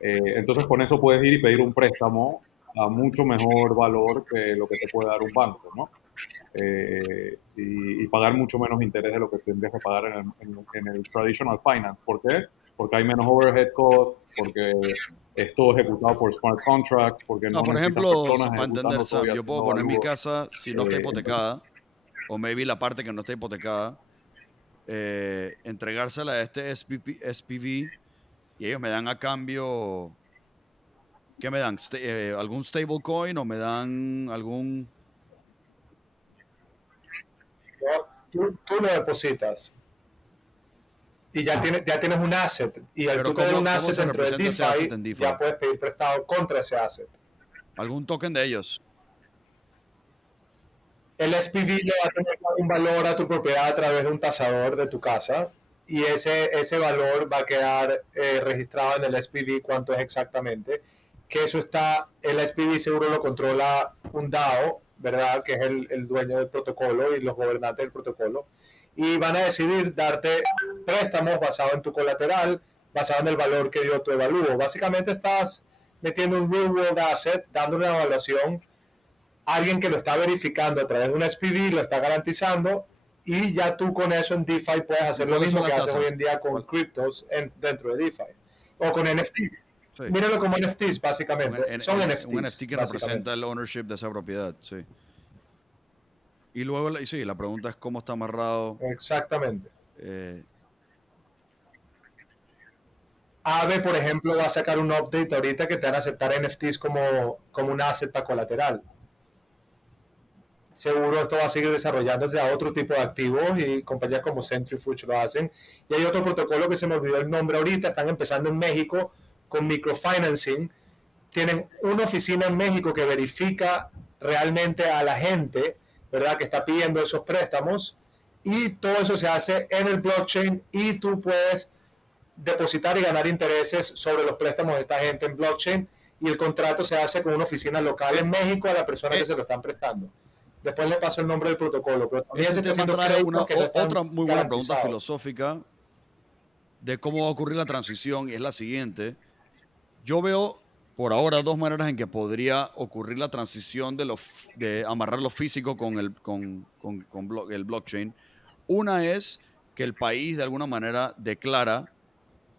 Entonces con eso puedes ir y pedir un préstamo a mucho mejor valor que lo que te puede dar un banco, ¿no? Y pagar mucho menos interés de lo que tendrías que pagar en el traditional finance. ¿Por qué? Porque hay menos overhead costs, porque es todo ejecutado por smart contracts, porque No, no por necesitas ejemplo, personas para entender, ejecutando todo y Sam, yo puedo haciendo poner mi algo. casa si no está Entonces, hipotecada, o maybe la parte que no está hipotecada, entregársela a este SPV y ellos me dan a cambio, ¿qué me dan? ¿Algún stablecoin o me dan algún... Tú lo depositas y ya tienes un asset. Y al Pero tú tener un ¿cómo asset se dentro del representa ese asset en DeFi, ya DeFi? puedes pedir prestado contra ese asset. ¿Algún token de ellos? El SPV le va a tener un valor a tu propiedad a través de un tasador de tu casa y ese valor va a quedar registrado en el SPV cuánto es exactamente. Que eso está, el SPV seguro lo controla un DAO, ¿verdad? Que es el dueño del protocolo y los gobernantes del protocolo. Y van a decidir darte préstamos basados en tu colateral, basado en el valor que dio tu evalúo. Básicamente estás metiendo un real world asset, dando una evaluación, alguien que lo está verificando a través de un SPV, lo está garantizando, y ya tú con eso en DeFi puedes ¿Y hacer lo cuáles son mismo que las haces hoy tasas? en día con criptos dentro de DeFi o con NFTs. Sí. Míralo como NFTs, básicamente. Son Un NFTs, NFT que básicamente. representa el ownership de esa propiedad, sí. Y luego, sí, la pregunta es cómo está amarrado. Exactamente. eh, Aave, por ejemplo, va a sacar un update ahorita que te van a aceptar NFTs como un asset para colateral. Seguro esto va a seguir desarrollándose a otro tipo de activos y compañías como Centrifuge lo hacen. Y hay otro protocolo que se me olvidó el nombre ahorita, están empezando en México con microfinancing. Tienen una oficina en México que verifica realmente a la gente, ¿verdad?, que está pidiendo esos préstamos, y todo eso se hace en el blockchain y tú puedes depositar y ganar intereses sobre los préstamos de esta gente en blockchain, y el contrato se hace con una oficina local en México a la persona que se lo están prestando. Después le paso el nombre del protocolo, pero también se este está tema haciendo trae créditos que no están otra muy buena pregunta garantizados. filosófica de cómo va a ocurrir la transición, y es la siguiente. Yo veo por ahora dos maneras en que podría ocurrir la transición de amarrar lo físico con el blockchain. Una es que el país de alguna manera declara,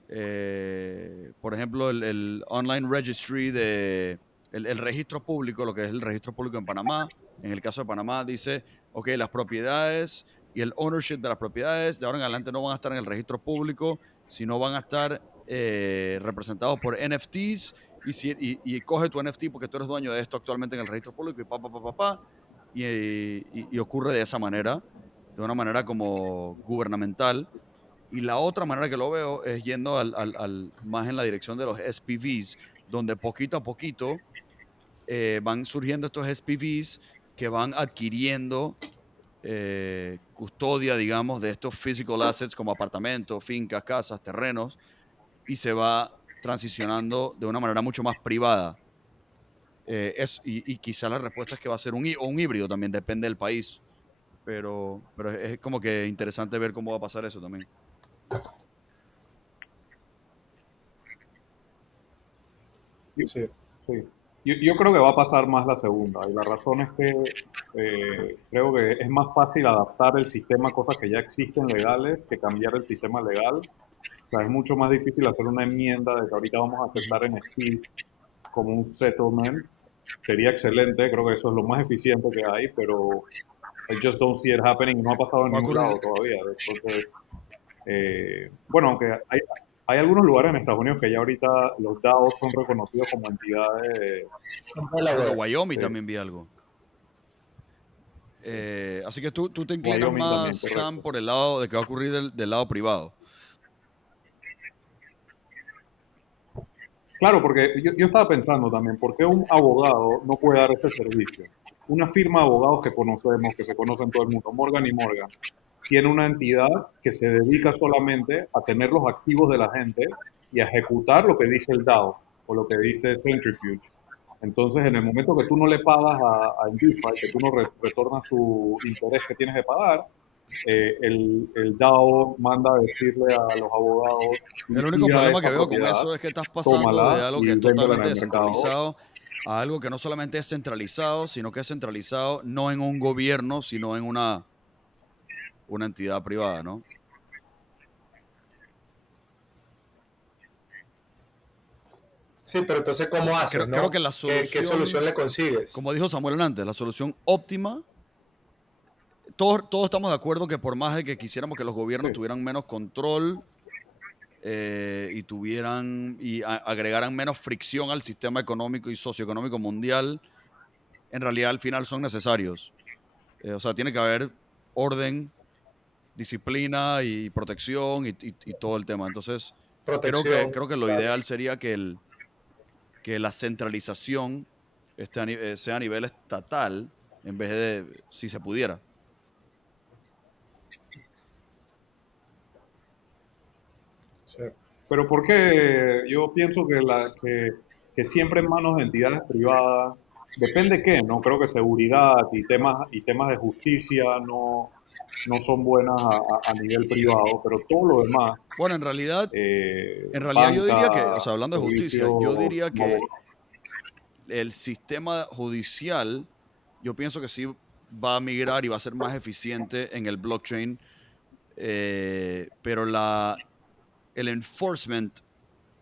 por ejemplo, el online registry el registro público, lo que es el registro público en Panamá. En el caso de Panamá dice, ok, las propiedades y el ownership de las propiedades de ahora en adelante no van a estar en el registro público, sino van a estar representados por NFTs, y coge tu NFT porque tú eres dueño de esto actualmente en el registro público, y ocurre de esa manera, de una manera como gubernamental. Y la otra manera que lo veo es yendo más en la dirección de los SPVs, donde poquito a poquito van surgiendo estos SPVs que van adquiriendo custodia, digamos, de estos physical assets como apartamentos, fincas, casas, terrenos, y se va transicionando de una manera mucho más privada. Y quizá la respuesta es que va a ser un híbrido también, depende del país. Pero es como que interesante ver cómo va a pasar eso también. Sí. Sí. Yo creo que va a pasar más la segunda, y la razón es que creo que es más fácil adaptar el sistema a cosas que ya existen legales que cambiar el sistema legal. O sea, es mucho más difícil hacer una enmienda de que ahorita vamos a aceptar NFTs como un settlement. Sería excelente, creo que eso es lo más eficiente que hay, pero I just don't see it happening. No ha pasado en Va a ningún ocurrir. lado todavía. Entonces, bueno, aunque hay algunos lugares en Estados Unidos que ya ahorita los DAOs son reconocidos como entidades. Creo que Wyoming Sí. también vi algo. Así que tú te inclinas Wyoming más, también, Sam, correcto. por el lado de que va a ocurrir del lado privado. Claro, porque yo estaba pensando también, ¿por qué un abogado no puede dar este servicio? Una firma de abogados que conocemos, que se conocen todo el mundo, Morgan y Morgan, tiene una entidad que se dedica solamente a tener los activos de la gente y a ejecutar lo que dice el DAO o lo que dice Centrifuge. Entonces, en el momento que tú no le pagas a DeFi, que tú no retornas tu interés que tienes que pagar, el DAO manda a decirle a los abogados, El único liquida problema que esta veo con propiedad, eso es que estás pasando de tómala algo que y es véndela en totalmente el mercado. descentralizado a algo que no solamente es centralizado, sino que es centralizado no en un gobierno, sino en una entidad privada, ¿no? Sí, pero entonces, ¿cómo haces, Creo no? que la ¿Qué solución le consigues? como dijo Samuel antes, la solución óptima, todos estamos de acuerdo que por más de que quisiéramos que los gobiernos Sí. tuvieran menos control y agregaran menos fricción al sistema económico y socioeconómico mundial, en realidad al final son necesarios. O sea, tiene que haber orden, disciplina y protección y todo el tema. Entonces, Protección, creo que lo claro. ideal sería que la centralización sea a nivel estatal en vez de, si se pudiera. Sí. Pero porque yo pienso que siempre en manos de entidades privadas, depende qué, ¿no? Creo que seguridad y temas de justicia no son buenas a nivel privado, pero todo lo demás, Bueno, en realidad yo banca, diría que, o sea, hablando de justicia, servicios yo diría como que el sistema judicial, yo pienso que sí va a migrar y va a ser más eficiente en el blockchain, pero el enforcement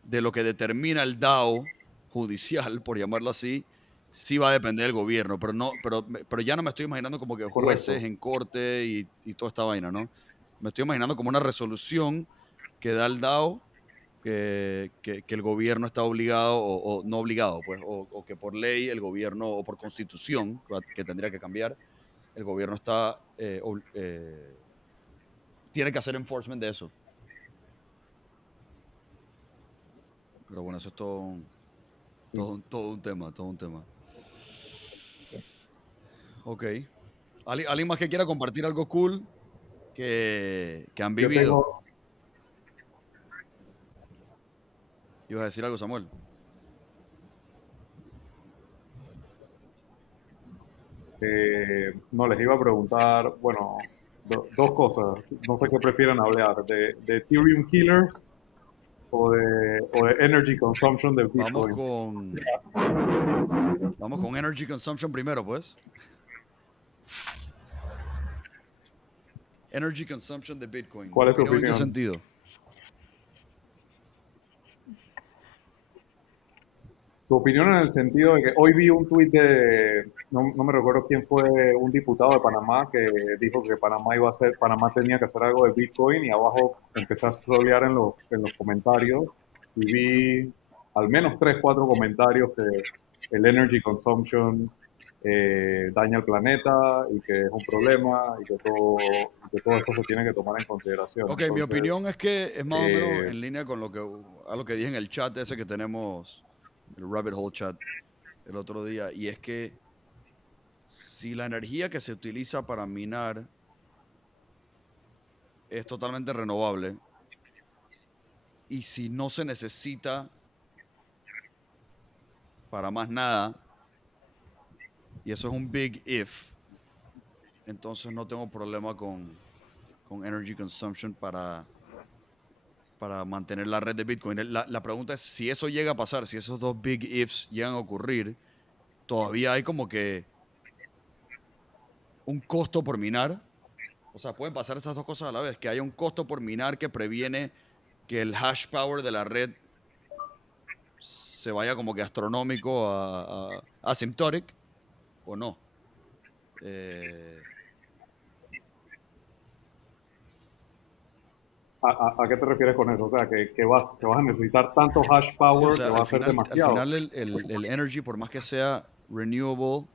de lo que determina el DAO judicial, por llamarlo así, sí va a depender del gobierno, pero ya no me estoy imaginando como que jueces correcto. en corte y toda esta vaina, ¿no? Me estoy imaginando como una resolución que da el DAO que el gobierno está obligado o no obligado, pues, o que por ley el gobierno o por constitución, que tendría que cambiar, el gobierno tiene que hacer enforcement de eso. Pero bueno, eso es todo un tema, todo un tema. Ok. ¿Alguien más que quiera compartir algo cool que han Yo vivido? tengo, ¿Ibas a decir algo, Samuel? no les iba a preguntar, bueno, dos cosas, no sé qué prefieren hablar, de Ethereum Killers o de Energy Consumption del Vamos Bitcoin. con energy consumption primero, pues. Energy consumption de Bitcoin. ¿Mi ¿Cuál es tu opinión en qué opinión? sentido? Tu opinión en el sentido de que hoy vi un tuit no me recuerdo quién fue, un diputado de Panamá que dijo que Panamá tenía que hacer algo de Bitcoin y abajo empecé a scrollear en los comentarios y vi al menos 3, 4 comentarios que el energy consumption daña el planeta y que es un problema y que todo esto se tiene que tomar en consideración. Ok, mi Entonces, opinión es que es más o menos eh, en línea con a lo que dije en el chat ese que tenemos, el Rabbit Hole chat, el otro día, y es que si la energía que se utiliza para minar es totalmente renovable y si no se necesita para más nada, y eso es un big if, entonces no tengo problema con energy consumption para mantener la red de Bitcoin. La pregunta es si eso llega a pasar, si esos dos big ifs llegan a ocurrir, todavía hay como que un costo por minar. O sea, pueden pasar esas dos cosas a la vez, que haya un costo por minar que previene que el hash power de la red se vaya como que astronómico a asymptotic o no. ¿a qué te refieres con eso? O sea, que vas a necesitar tanto hash Sí, o power que sea, va a ser al demasiado. final el energy, por más que sea renewable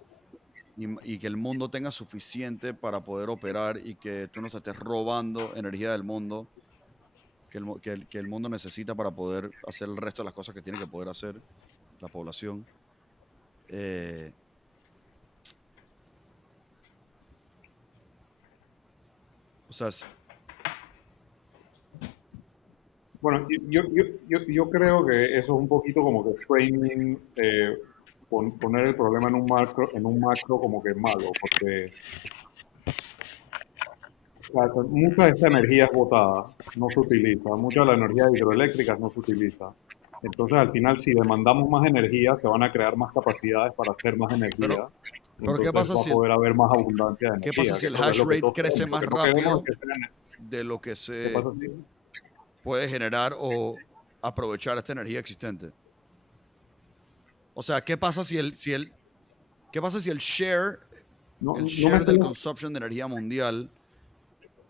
y que el mundo tenga suficiente para poder operar y que tú no te estés robando energía del mundo, que el mundo necesita para poder hacer el resto de las cosas que tiene que poder hacer la población. O sea, Bueno, yo creo que eso es un poquito como que framing, poner el problema en un macro como que malo, porque mucha de esta energía es botada, no se utiliza, mucha de la energía hidroeléctrica no se utiliza. Entonces, al final, si demandamos más energía, se van a crear más capacidades para hacer más energía. Pero ¿qué Entonces pasa va a si poder haber más abundancia de ¿qué energía. pasa si que el creo que es hash lo que rate todos crece queremos. más Lo que no queremos rápido es que sea de lo que ¿Qué se pasa si? puede generar o aprovechar esta energía existente? O sea, ¿qué pasa si el share, No, el no me share sé del la- consumption de energía mundial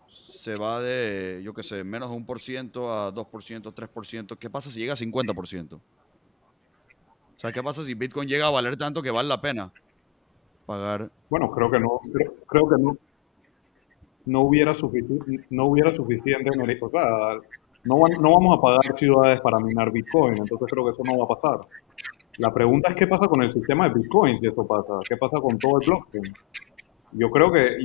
se va de, yo qué sé, menos de 1% a 2%, 3%? ¿Qué pasa si llega a 50%? O sea, ¿qué pasa si Bitcoin llega a valer tanto que vale la pena pagar? Bueno, creo que no. Creo que no hubiera suficiente energía. O sea, no vamos a pagar ciudades para minar Bitcoin. Entonces creo que eso no va a pasar. La pregunta es qué pasa con el sistema de Bitcoin si eso pasa. ¿Qué pasa con todo el blockchain? Yo creo que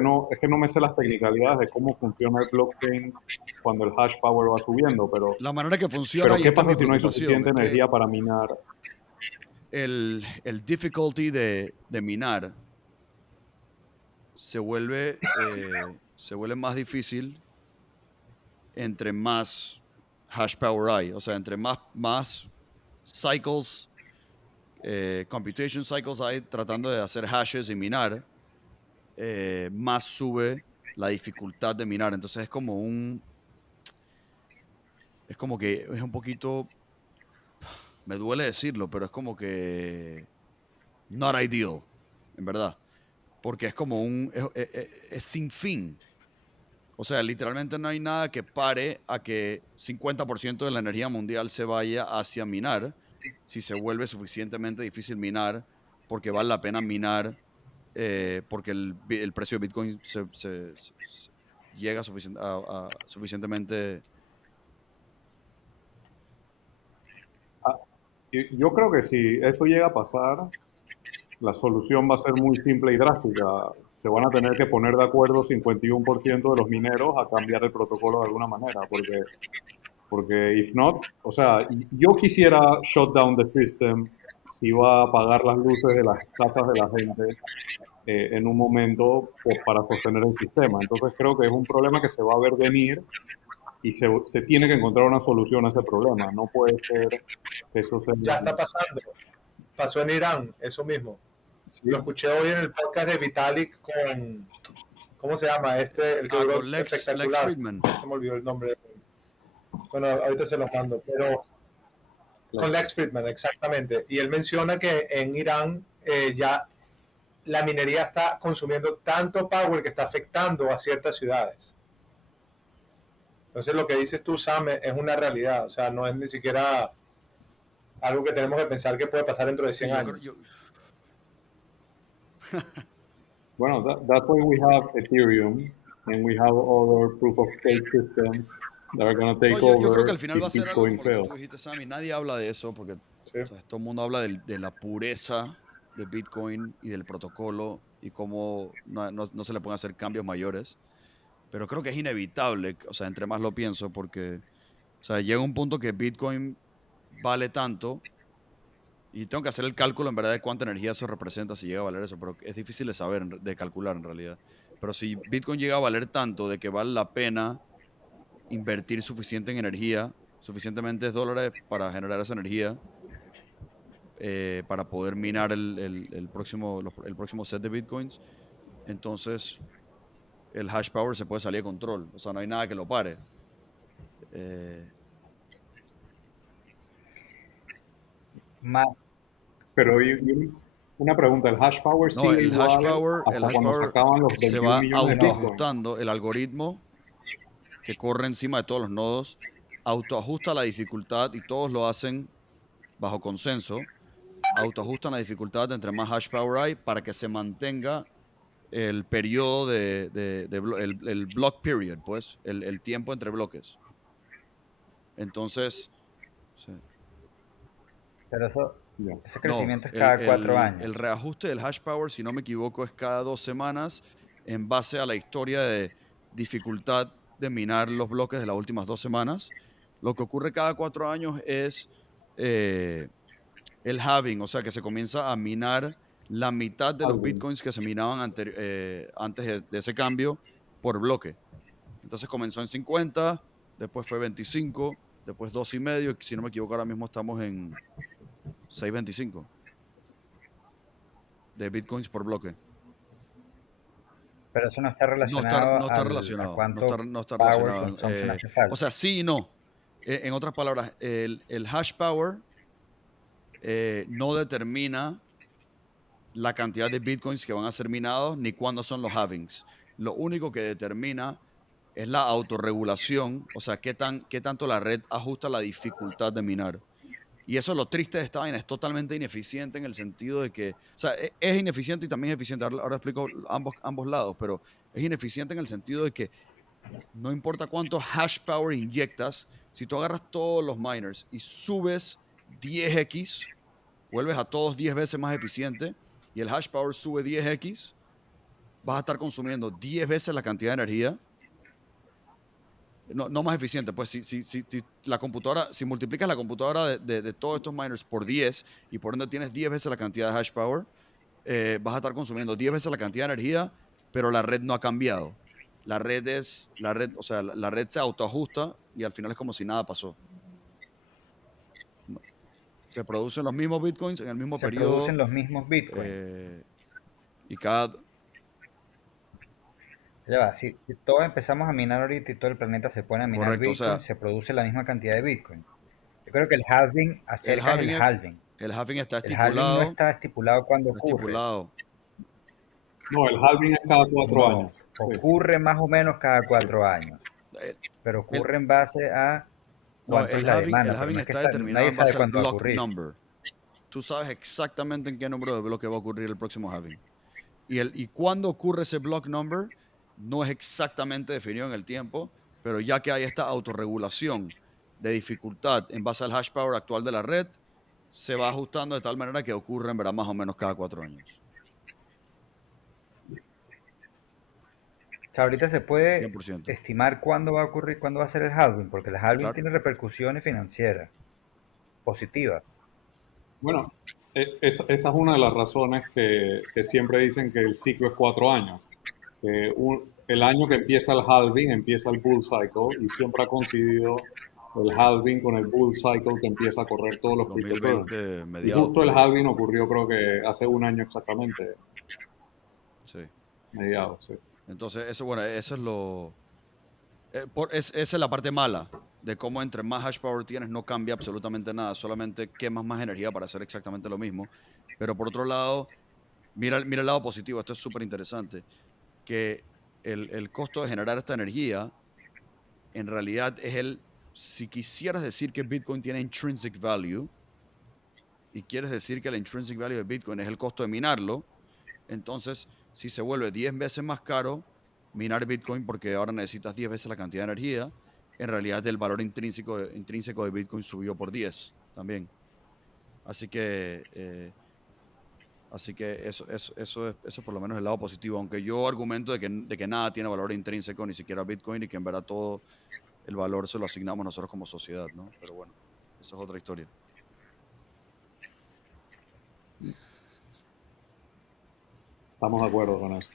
no, es que no me sé las tecnicalidades de cómo funciona el blockchain cuando el hash power va subiendo, La manera que funciona, pero y ¿qué esta es pasa mi si no hay preocupación, suficiente es que energía para minar? el difficulty de minar se vuelve más difícil entre más hash power hay. O sea, entre más cycles, computation cycles hay tratando de hacer hashes y minar, más sube la dificultad de minar. Entonces es como que es un poquito, me duele decirlo, pero es como que not ideal, en verdad. Porque es como es sin fin. O sea, literalmente no hay nada que pare a que 50% de la energía mundial se vaya hacia minar si se vuelve suficientemente difícil minar, porque vale la pena minar, porque el precio de Bitcoin llega suficientemente. Ah, yo creo que si eso llega a pasar, la solución va a ser muy simple y drástica. Se van a tener que poner de acuerdo 51% de los mineros a cambiar el protocolo de alguna manera, porque if not, o sea, yo quisiera shut down the system si va a apagar las luces de las casas de la gente en un momento pues, para sostener el sistema. Entonces creo que es un problema que se va a ver venir y se tiene que encontrar una solución a ese problema. No puede ser que eso sea... Ya está pasando. Pasó en Irán, eso mismo. Sí, Lo escuché hoy en el podcast de Vitalik con, ¿cómo se llama? El que duró Con Lex espectacular. Friedman. Se me olvidó el nombre. Bueno, ahorita se los mando, pero con Lex Friedman, exactamente. Y él menciona que en Irán ya la minería está consumiendo tanto power que está afectando a ciertas ciudades. Entonces lo que dices tú, Sam, es una realidad. O sea, no es ni siquiera algo que tenemos que pensar que puede pasar dentro de 100 Sí, años. Bueno, that's why we have Ethereum and we have other proof of stake systems that are going to take yo creo que over al final va a if ser algo Bitcoin como lo que fails. tú dijiste, Sammy. Nadie habla de eso porque Sí. o sea, todo el mundo habla de la pureza de Bitcoin y del protocolo y cómo no se le pueden hacer cambios mayores. Pero creo que es inevitable, o sea, entre más lo pienso, porque o sea, llega un punto que Bitcoin vale tanto y tengo que hacer el cálculo en verdad de cuánta energía eso representa si llega a valer eso, pero es difícil de saber, de calcular en realidad. Pero si Bitcoin llega a valer tanto de que vale la pena invertir suficiente en energía, suficientemente dólares para generar esa energía, para poder minar el próximo set de Bitcoins, entonces el hash power se puede salir de control. O sea, no hay nada que lo pare. Más, Pero una pregunta, ¿el hash power No, sigue el hash igual power, hasta cuando se acaban los se 21 va millones de Bitcoin? autoajustando. El algoritmo que corre encima de todos los nodos autoajusta la dificultad y todos lo hacen bajo consenso. Autoajustan la dificultad entre más hash power hay para que se mantenga el periodo el block period, pues, el tiempo entre bloques. Entonces, sí. pero Ya. ese No, crecimiento es cada 4 años. el reajuste del hash power, si no me equivoco, es cada 2 semanas en base a la historia de dificultad de minar los bloques de las últimas 2 semanas. Lo que ocurre cada 4 años es el halving, o sea que se comienza a minar la mitad de los Halving. bitcoins que se minaban antes de ese cambio por bloque. Entonces comenzó en 50, después fue 25, después 2.5, si no me equivoco ahora mismo estamos en 6.25 de bitcoins por bloque. Pero eso no está relacionado No está a relacionado. cuánto No está power relacionado. consumption hace falta. O sea, sí y no. En otras palabras, el hash power no determina la cantidad de bitcoins que van a ser minados ni cuándo son los halvings. Lo único que determina es la autorregulación, o sea, qué tanto la red ajusta la dificultad de minar. Y eso es lo triste de esta vaina, es totalmente ineficiente en el sentido de que, o sea, es ineficiente y también es eficiente. Ahora explico ambos lados, pero es ineficiente en el sentido de que no importa cuánto hash power inyectas, si tú agarras todos los miners y subes 10x, vuelves a todos 10 veces más eficiente y el hash power sube 10x, vas a estar consumiendo 10 veces la cantidad de energía. No más eficiente, pues si la computadora, si multiplicas la computadora de todos estos miners por 10 y por ende tienes 10 veces la cantidad de hash power, vas a estar consumiendo 10 veces la cantidad de energía, pero la red no ha cambiado. La red, o sea, la red se autoajusta y al final es como si nada pasó. No. Se producen los mismos bitcoins en el mismo Se periodo. producen los mismos bitcoins. Y cada... Ya va, si todos empezamos a minar ahorita y todo el planeta se pone a minar Correcto, o bitcoin, sea, se produce la misma cantidad de bitcoin. Yo creo que el halving acerca el halving. El halving está El halving no estipulado. está estipulado cuando Está ocurre. estipulado. No, el halving es cada 4 No, años. Sí. ocurre más o menos cada 4 años. Pero ocurre en base a No, cuánto es la demanda. el pero halving no es que está determinado nadie en sabe base al cuándo va a block ocurrir. number. Tú sabes exactamente en qué número de bloque va a ocurrir el próximo halving. Y cuándo ocurre ese block number no es exactamente definido en el tiempo, pero ya que hay esta autorregulación de dificultad en base al hash power actual de la red, se va ajustando de tal manera que ocurre en verdad más o menos cada 4 años. O sea, ahorita se puede 100%. estimar cuándo va a ocurrir, cuándo va a ser el halving, porque el halving Claro. tiene repercusiones financieras positivas. Bueno, esa es una de las razones que siempre dicen que el ciclo es 4 años. El año que empieza el halving, empieza el bull cycle y siempre ha coincidido el halving con el bull cycle que empieza a correr todos los cryptocurrencies. 2020, Y mediados justo por el ahí. halving ocurrió creo que hace un año exactamente, Sí. mediados, sí. Entonces, eso es lo... esa es la parte mala de cómo entre más hash power tienes no cambia absolutamente nada, solamente quemas más energía para hacer exactamente lo mismo. Pero por otro lado, mira el lado positivo, esto es súper interesante, que el costo de generar esta energía en realidad es si quisieras decir que Bitcoin tiene intrinsic value y quieres decir que el intrinsic value de Bitcoin es el costo de minarlo, entonces si se vuelve 10 veces más caro minar Bitcoin porque ahora necesitas 10 veces la cantidad de energía, en realidad el valor intrínseco de Bitcoin subió por 10 también. Así que eso por lo menos es el lado positivo, aunque yo argumento de que nada tiene valor intrínseco, ni siquiera Bitcoin, y que en verdad todo el valor se lo asignamos nosotros como sociedad, ¿no? Pero bueno, eso es otra historia. Estamos de acuerdo con eso.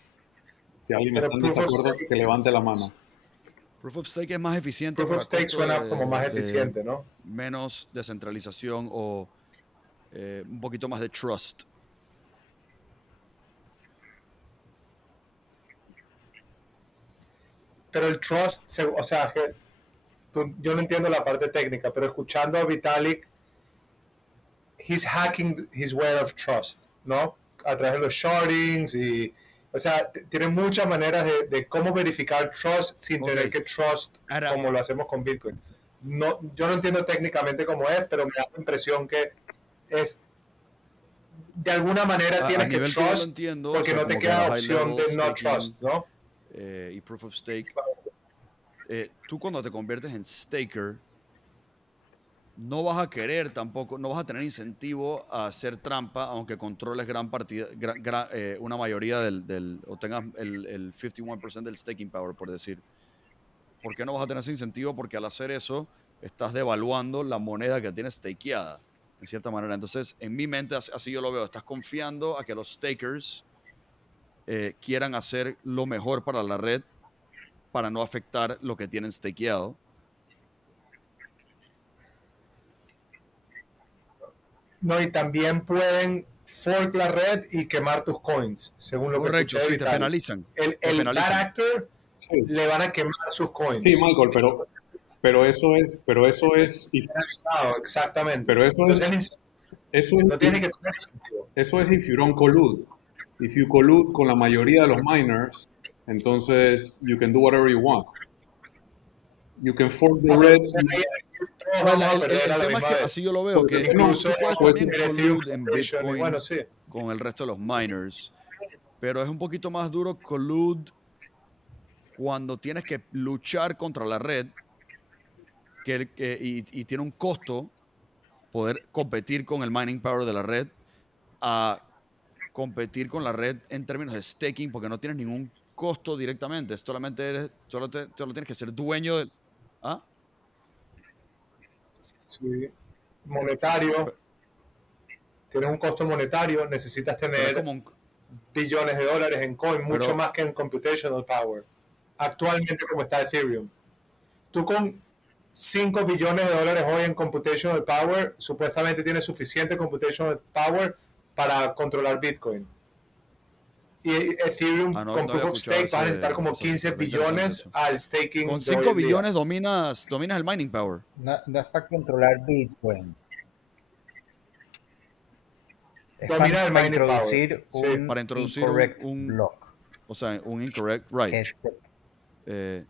Si alguien Pero está en Proof of desacuerdo, Stake- que levante la mano. Proof of Stake es más eficiente. Proof of para Stake costo suena como más eficiente, ¿no? Menos descentralización o un poquito más de trust. Pero el trust, o sea, yo no entiendo la parte técnica, pero escuchando a Vitalik, he's hacking his way of trust, ¿no? A través de los shardings y, o sea, tiene muchas maneras de cómo verificar trust sin tener que trust como lo hacemos con Bitcoin. No, yo no entiendo técnicamente cómo es, pero me da la impresión que es de alguna manera tienes que trust entiendo, porque o sea, no te como que queda a high opción level de no staking, trust, ¿no? Y proof of stake. Tú cuando te conviertes en staker, no vas a querer tampoco, no vas a tener incentivo a hacer trampa, aunque controles una mayoría o tengas el 51% del staking power, por decir. ¿Por qué no vas a tener ese incentivo? Porque al hacer eso, estás devaluando la moneda que tienes stakeada, en cierta manera. Entonces, en mi mente, así yo lo veo, estás confiando a que los stakers quieran hacer lo mejor para la red para no afectar lo que tienen stakeado. No, y también pueden fork la red y quemar tus coins, según lo Correcto, que escuché. sí, te penalizan. El bad actor Sí, le van a quemar sus coins. sí, Michael, pero eso es, Exactamente. pero eso es, Entonces, eso no tiene es, que tener sentido. eso es if you don't collude. If you collude con la mayoría de los miners, entonces you can do whatever you want. You can fork the Pero red. entonces ahí todos Bueno, vamos a perder a el la tema es misma que vez. así yo lo veo, Porque que Incluso tú puedes pues, también Ethereum collude en Foundation, y Bitcoin bueno, sí. con el resto de los miners, pero es un poquito más duro collude cuando tienes que luchar contra la red y tiene un costo poder competir con el mining power de la red a competir con la red en términos de staking porque no tienes ningún costo directamente, solo tienes que ser dueño del... ¿Ah? Sí. Monetario, Pe- tienes un costo monetario, necesitas Pero es tener como un... billones de dólares en coin, mucho Pero, más que en computational power. Actualmente como está Ethereum. Tú con 5 billones de dólares hoy en computational power, supuestamente tienes suficiente computational power para controlar Bitcoin. Y Ethereum no con Proof había of escuchado Stake vas a necesitar como esa 15 cifra, está interesante billones eso. al staking Con de hoy 5 en día. billones dominas el mining power. No es para controlar Bitcoin. Es Domina el para mining power. introducir Sí. un Para introducir incorrect un- block. O sea, un incorrect, right. Que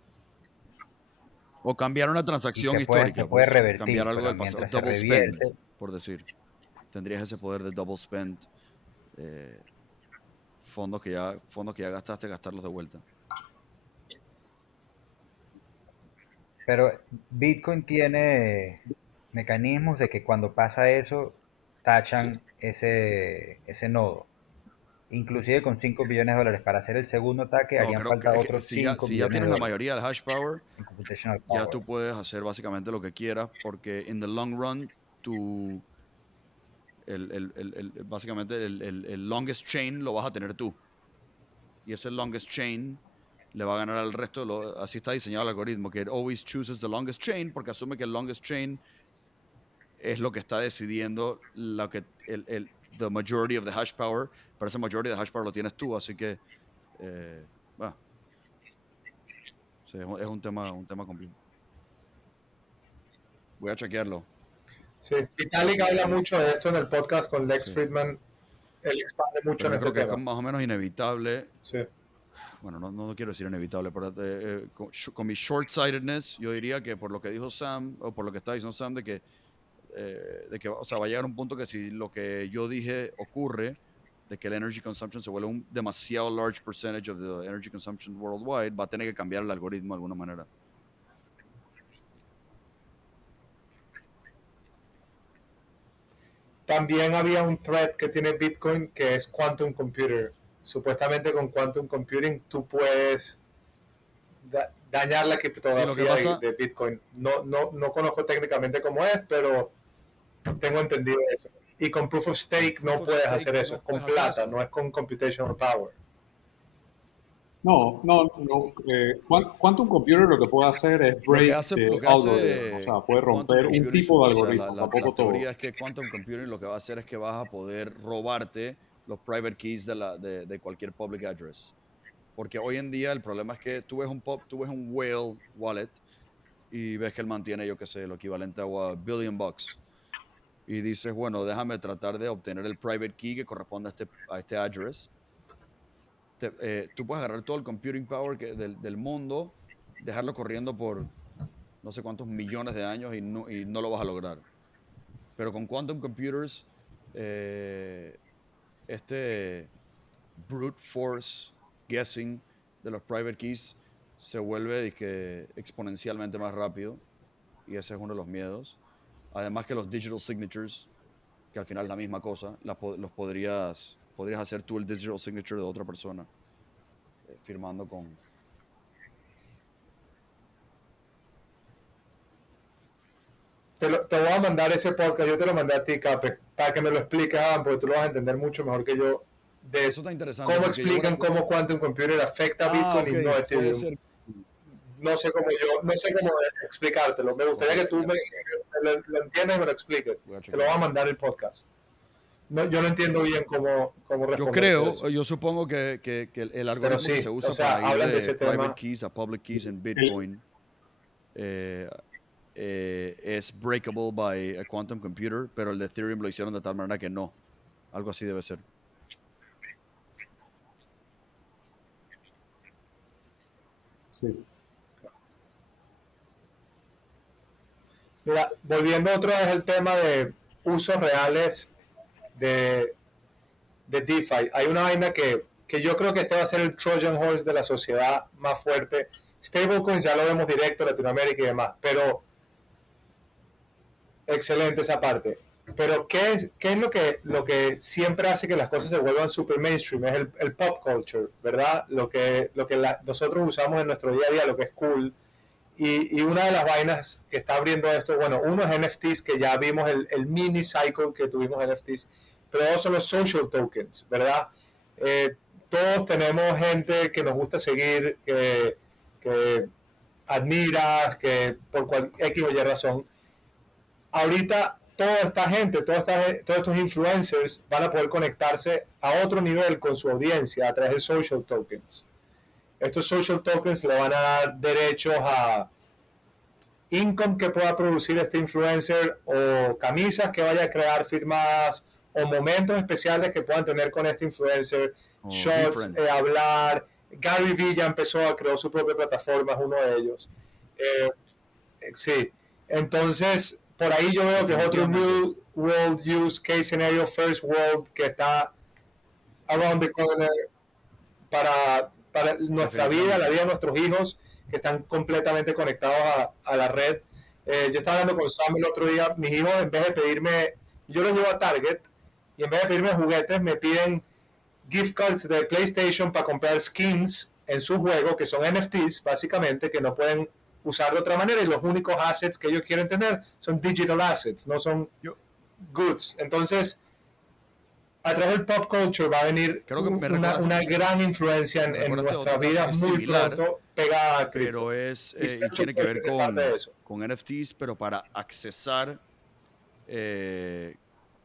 O cambiar una y transacción se histórica, puede pues, revertir, cambiar algo pero del pasado. mientras se Double spend, revierte, por decir. Tendrías ese poder de double spend. eh, fondos que ya gastaste, gastarlos de vuelta. pero Bitcoin tiene mecanismos de que cuando pasa eso, tachan ese nodo. Inclusive con 5 billones de dólares para hacer el segundo ataque No, harían creo falta que otros si ya 5 tienes billones de la dólares mayoría del hash power, en computational ya power. tú puedes hacer básicamente lo que quieras, porque in the long run, básicamente el longest chain lo vas a tener tú. Y ese longest chain le va a ganar al resto así está diseñado el algoritmo, que it always chooses the longest chain, porque asume que el longest chain es lo que está decidiendo the majority of the hash power, pero ese majority of the hash power lo tienes tú, así que sí, es un tema complicado. Voy a chequearlo. Sí. Vitalik habla mucho de esto en el podcast con Lex Sí. Friedman. Él expande mucho Pero en yo creo este que es tema. más o menos inevitable. Sí. Bueno, no quiero decir inevitable, pero con mi short-sightedness, yo diría que por lo que dijo Sam, o por lo que está diciendo Sam, de que o sea, va a llegar un punto que si lo que yo dije ocurre, de que el energy consumption se vuelve un demasiado large percentage of the energy consumption worldwide, va a tener que cambiar el algoritmo de alguna manera. También había un thread que tiene Bitcoin que es Quantum Computer. Supuestamente con Quantum Computing tú puedes dañar la criptografía de Bitcoin. No conozco técnicamente cómo es, pero tengo entendido eso. Y con Proof of Stake no puedes hacer eso, es con plata, no es con computational power. No. Quantum Computer lo que puede hacer es break algorithm, o sea, puede romper un tipo de algoritmo, la tampoco todo. teoría es que Quantum Computing lo que va a hacer es que vas a poder robarte los private keys de cualquier public address. Porque hoy en día el problema es que tú ves un whale wallet y ves que él mantiene, yo qué sé, lo equivalente a $1 billion. Y dices, bueno, déjame tratar de obtener el private key que corresponde a este address. Tú puedes agarrar todo el computing power del mundo, dejarlo corriendo por no sé cuántos millones de años y no lo vas a lograr. Pero con quantum computers, este brute force guessing de los private keys se vuelve exponencialmente más rápido, y ese es uno de los miedos. Además que los digital signatures, que al final es la misma cosa, los podrías hacer tú el digital signature de otra persona, firmando con... Te voy a mandar ese podcast, yo te lo mandé a ti, Cape, para que me lo expliques, porque tú lo vas a entender mucho mejor que yo. Eso está interesante. ¿Cómo explican cómo Quantum Computer afecta a Bitcoin y no Ethereum? No sé cómo explicártelo. Me gustaría que tú lo entiendas y me lo expliques. Te lo voy a mandar el podcast. No, yo no entiendo bien cómo responder eso. Yo supongo que el Pero algoritmo que sí, se usa o sea, para ir hablan de de ese private tema. keys a public keys en Bitcoin es breakable by a quantum computer, pero el de Ethereum lo hicieron de tal manera que no. Algo así debe ser. Sí. Mira, volviendo otra vez al tema de usos reales de DeFi, hay una vaina que yo creo que este va a ser el Trojan Horse de la sociedad más fuerte. Stablecoins ya lo vemos directo en Latinoamérica y demás, pero excelente esa parte. Pero ¿qué es lo que siempre hace que las cosas se vuelvan super mainstream? Es el pop culture, ¿verdad? Nosotros usamos en nuestro día a día, lo que es cool. Y una de las vainas que está abriendo esto, bueno, uno es NFTs, que ya vimos el mini cycle que tuvimos NFTs, pero dos son los social tokens, ¿verdad? Todos tenemos gente que nos gusta seguir, que admiras, que por X o Y razón. Ahorita toda esta gente, todos estos influencers van a poder conectarse a otro nivel con su audiencia a través de social tokens. Estos social tokens le van a dar derechos a income que pueda producir este influencer o camisas que vaya a crear firmadas o momentos especiales que puedan tener con este influencer, shots, hablar. Gary Vee ya empezó a crear su propia plataforma, es uno de ellos. Sí, entonces por ahí yo veo que es otro real world use case scenario, first world, que está around the corner para nuestra vida, la vida de nuestros hijos, que están completamente conectados a la red. Yo estaba hablando con Sam el otro día, mis hijos en vez de pedirme, yo los llevo a Target, y en vez de pedirme juguetes, me piden gift cards de PlayStation para comprar skins en su juego, que son NFTs, básicamente, que no pueden usar de otra manera, y los únicos assets que ellos quieren tener son digital assets, no son goods. Entonces, a través del pop culture va a venir una gran influencia en nuestra vida muy pronto pegada a cripto. Pero y tiene que ver con NFTs, pero para accesar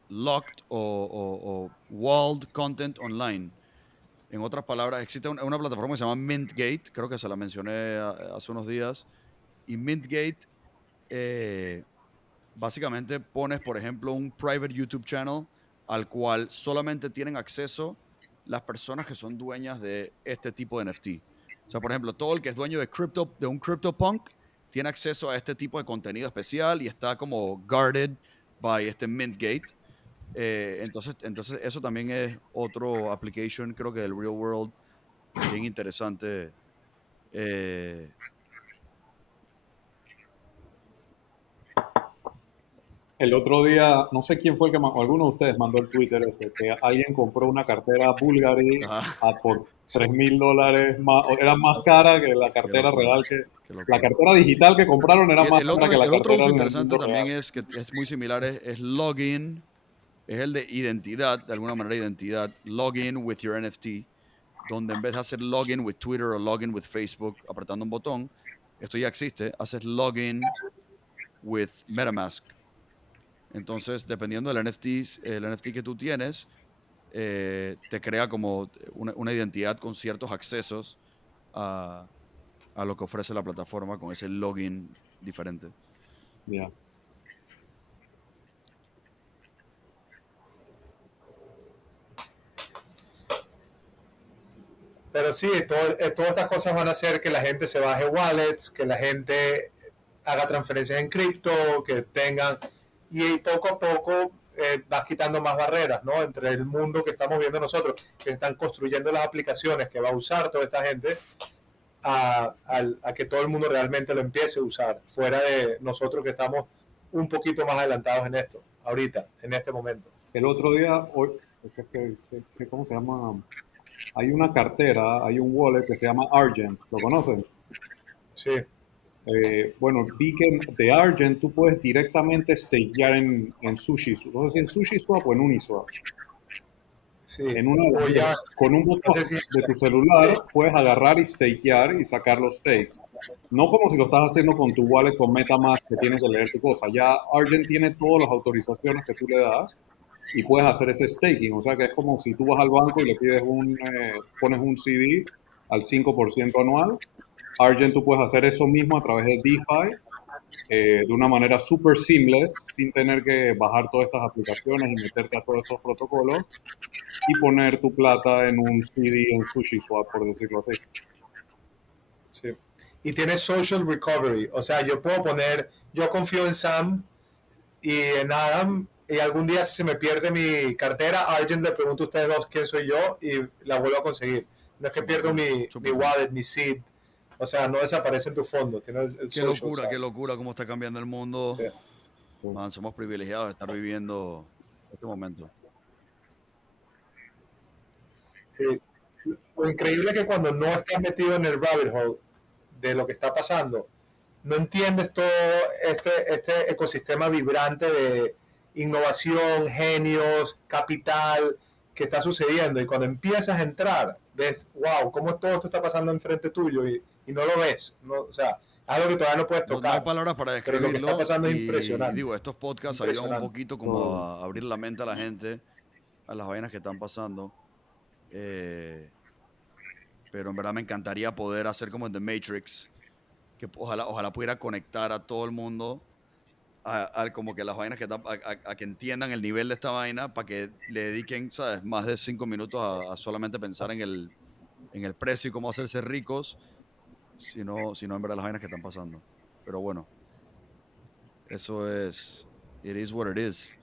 locked o walled content online. En otras palabras, existe una plataforma que se llama Mintgate, creo que se la mencioné hace unos días, y Mintgate básicamente pones, por ejemplo, un private YouTube channel al cual solamente tienen acceso las personas que son dueñas de este tipo de NFT. O sea, por ejemplo, todo el que es dueño de un CryptoPunk tiene acceso a este tipo de contenido especial y está como guarded by este Mintgate. Entonces eso también es otro application, creo que del real world, bien interesante. El otro día, no sé quién fue el que alguno de ustedes mandó el Twitter ese, que alguien compró una cartera Bulgari por $3,000 más, era más cara que la cartera real, la cartera digital que compraron era más cara que la cartera. El otro uso interesante también es que es muy similar, es login, es el de identidad, de alguna manera identidad, login with your NFT, donde en vez de hacer login with Twitter o login with Facebook apretando un botón, esto ya existe, haces login with MetaMask. Entonces, dependiendo del el NFT que tú tienes, te crea como una identidad con ciertos accesos a lo que ofrece la plataforma con ese login diferente. Yeah. Pero sí, todas estas cosas van a hacer que la gente se baje wallets, que la gente haga transferencias en cripto, que tengan, y poco a poco vas quitando más barreras, ¿no? Entre el mundo que estamos viendo nosotros, que están construyendo las aplicaciones que va a usar toda esta gente, a que todo el mundo realmente lo empiece a usar, fuera de nosotros que estamos un poquito más adelantados en esto, ahorita, en este momento. El otro día, ¿cómo se llama? Hay una cartera, hay un wallet que se llama Argent, ¿lo conocen? Sí. Bueno, vi que de Argent tú puedes directamente stakear en SushiSwap. No sé si en SushiSwap o en Uniswap. Sí. En con un botón de tu celular puedes agarrar y stakear y sacar los stakes. No como si lo estás haciendo con tu wallet con MetaMask que tienes que leer su cosa. Ya Argent tiene todas las autorizaciones que tú le das y puedes hacer ese staking. O sea que es como si tú vas al banco y le pides pones un CD al 5% anual. Argent, tú puedes hacer eso mismo a través de DeFi, de una manera súper seamless, sin tener que bajar todas estas aplicaciones y meterte a todos estos protocolos y poner tu plata en un CD en SushiSwap, por decirlo así. Sí. Y tiene social recovery. O sea, yo confío en Sam y en Adam, y algún día si se me pierde mi cartera, a alguien le pregunto a ustedes dos quién soy yo y la vuelvo a conseguir. No es que pierdo mi wallet, mi seed. O sea, no desaparece en tu fondo. Tiene el social Qué locura cómo está cambiando el mundo. Sí. Man, somos privilegiados de estar viviendo este momento. Sí. Lo increíble es que cuando no estás metido en el rabbit hole de lo que está pasando, no entiendes todo este ecosistema vibrante de innovación, genios, capital que está sucediendo. Y cuando empiezas a entrar, ves, wow, cómo todo esto está pasando enfrente tuyo y no lo ves. No, o sea, algo que todavía no puedes No, tocar. no hay palabras para Pero lo que describirlo. está pasando es Y impresionante. digo, estos podcasts ayudan un poquito como a abrir la mente a la gente, a las vainas que están pasando. Pero en verdad me encantaría poder hacer como en The Matrix, que ojalá pudiera conectar a todo el mundo a como que las vainas a que entiendan el nivel de esta vaina para que le dediquen, ¿sabes?, más de 5 minutos a solamente pensar en el precio y cómo hacerse ricos, sino en verdad las vainas que están pasando. Pero bueno, eso es, it is what it is.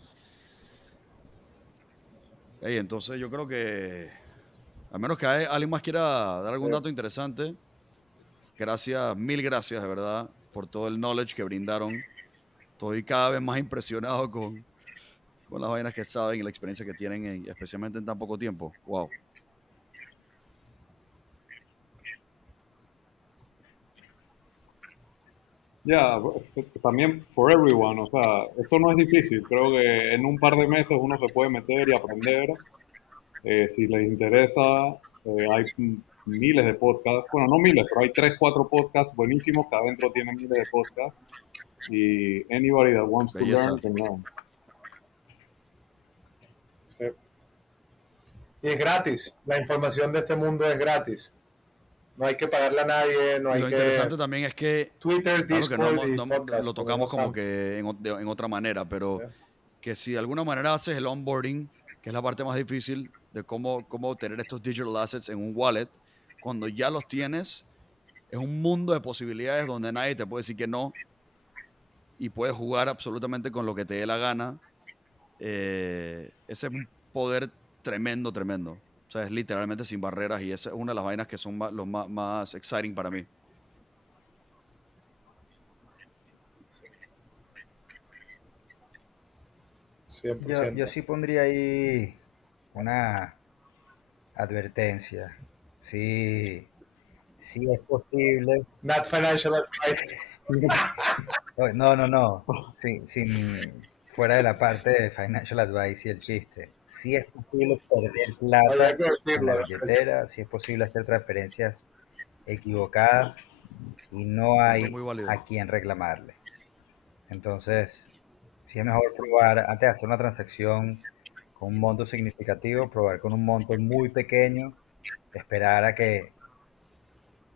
Hey, entonces yo creo que, a menos que alguien más quiera dar algún dato interesante, mil gracias de verdad por todo el knowledge que brindaron. Estoy cada vez más impresionado con las vainas que saben y la experiencia que tienen, especialmente en tan poco tiempo. Wow. También for everyone, o sea, esto no es difícil. Creo que en un par de meses uno se puede meter y aprender. Si les interesa, hay miles de podcasts. Bueno, no miles, pero hay 3, 4 podcasts buenísimos que adentro tienen miles de podcasts. Y anybody that wants to learn can learn. Sí. Y es gratis. La información de este mundo es gratis. No hay que pagarle a nadie, no hay lo que... interesante también es que Twitter, Discord que y podcast, lo tocamos como que en otra manera, pero que si de alguna manera haces el onboarding, que es la parte más difícil de cómo obtener estos digital assets en un wallet, cuando ya los tienes, es un mundo de posibilidades donde nadie te puede decir que no y puedes jugar absolutamente con lo que te dé la gana. Ese es un poder tremendo, tremendo. O sea, es literalmente sin barreras y esa es una de las vainas que son los más exciting para mí. Yo sí pondría ahí una advertencia. Sí, sí es posible. Not financial advice. No. Fuera de la parte de financial advice y el chiste. Sí es posible perder plata en la billetera, sí es posible hacer transferencias equivocadas y no hay a quien reclamarle. Entonces, sí es mejor probar, antes de hacer una transacción con un monto significativo, probar con un monto muy pequeño, esperar a que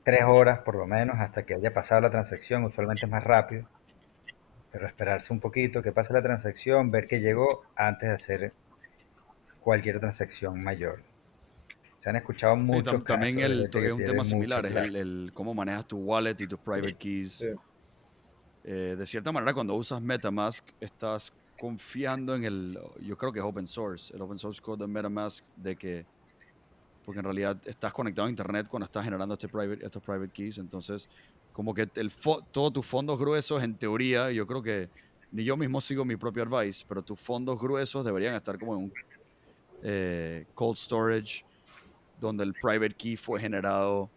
3 horas por lo menos hasta que haya pasado la transacción, usualmente es más rápido, pero esperarse un poquito, que pase la transacción, ver que llegó antes de hacer cualquier transacción mayor. Se han escuchado muchos casos también de gente que es un pierde tema similar, mucha es el cómo manejas tu wallet y tus private keys. Sí. De cierta manera, cuando usas MetaMask, estás confiando en yo creo que es open source, el open source code de MetaMask, porque en realidad estás conectado a internet cuando estás generando estos private keys, entonces como que todos tus fondos gruesos, en teoría, yo creo que ni yo mismo sigo mi propio advice, pero tus fondos gruesos deberían estar como en un cold storage, donde el private key fue generado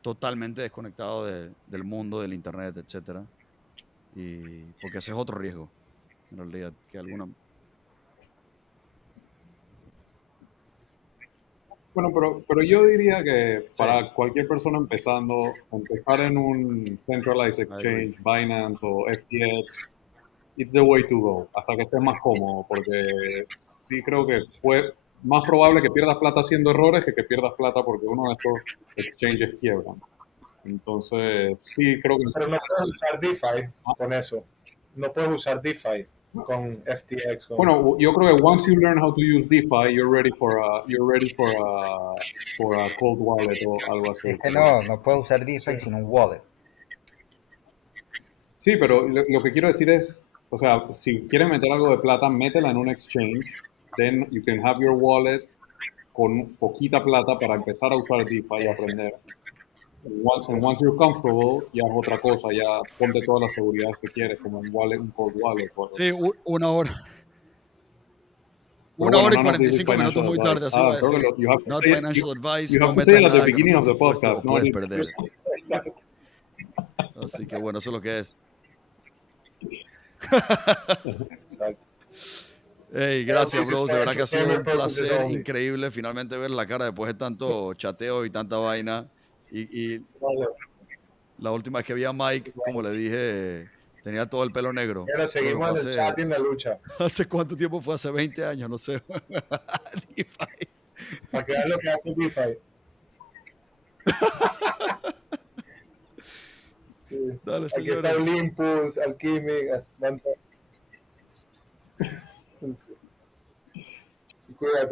totalmente desconectado del mundo, del internet, etcétera. Y porque ese es otro riesgo, en realidad, que alguna... Bueno, pero yo diría que para cualquier persona empezar en un centralized exchange, Binance o FTX, it's the way to go, hasta que estés más cómodo, porque sí creo que fue más probable que pierdas plata haciendo errores que pierdas plata porque uno de estos exchanges quiebran. Entonces, sí creo que... Pero no puedes usar DeFi con eso. No puedes usar DeFi con FTX. Bueno, yo creo que once you learn how to use DeFi, you're ready for a cold wallet o algo así. Es que no puedes usar DeFi sin un wallet. Sí, pero lo que quiero decir es, o sea, si quieres meter algo de plata, métela en un exchange, then you can have your wallet con poquita plata para empezar a usar DeFi y aprender. Once you're comfortable, ya es otra cosa, ya ponte todas las seguridades que quieres, como un wallet, un cold wallet. Sí, una hora. Pero Una bueno, hora y none of this is 45 minutos financial muy advice. tarde, así va a Creo que decir. you have to Not say, financial advice, you no have to say metas it at the nada que beginning of the estés expuesto podcast, o no puedes at perder. Exacto. Así que bueno, eso es lo que es. Exacto. Hey, gracias, This is bros. De for verdad que ha sido un entertainment purposes placer only. increíble finalmente ver la cara después de tanto chateo y tanta vaina. Y Vale. la última vez que vi a Mike, como le dije, tenía todo el pelo negro. Ahora Creo que seguimos fue en el chat y en la lucha. ¿Hace cuánto tiempo fue? Hace 20 años, no sé. Para que vean lo que hace DeFi. Sí. Dale, Aquí está señores. Olympus, Alchemy. Cuídate.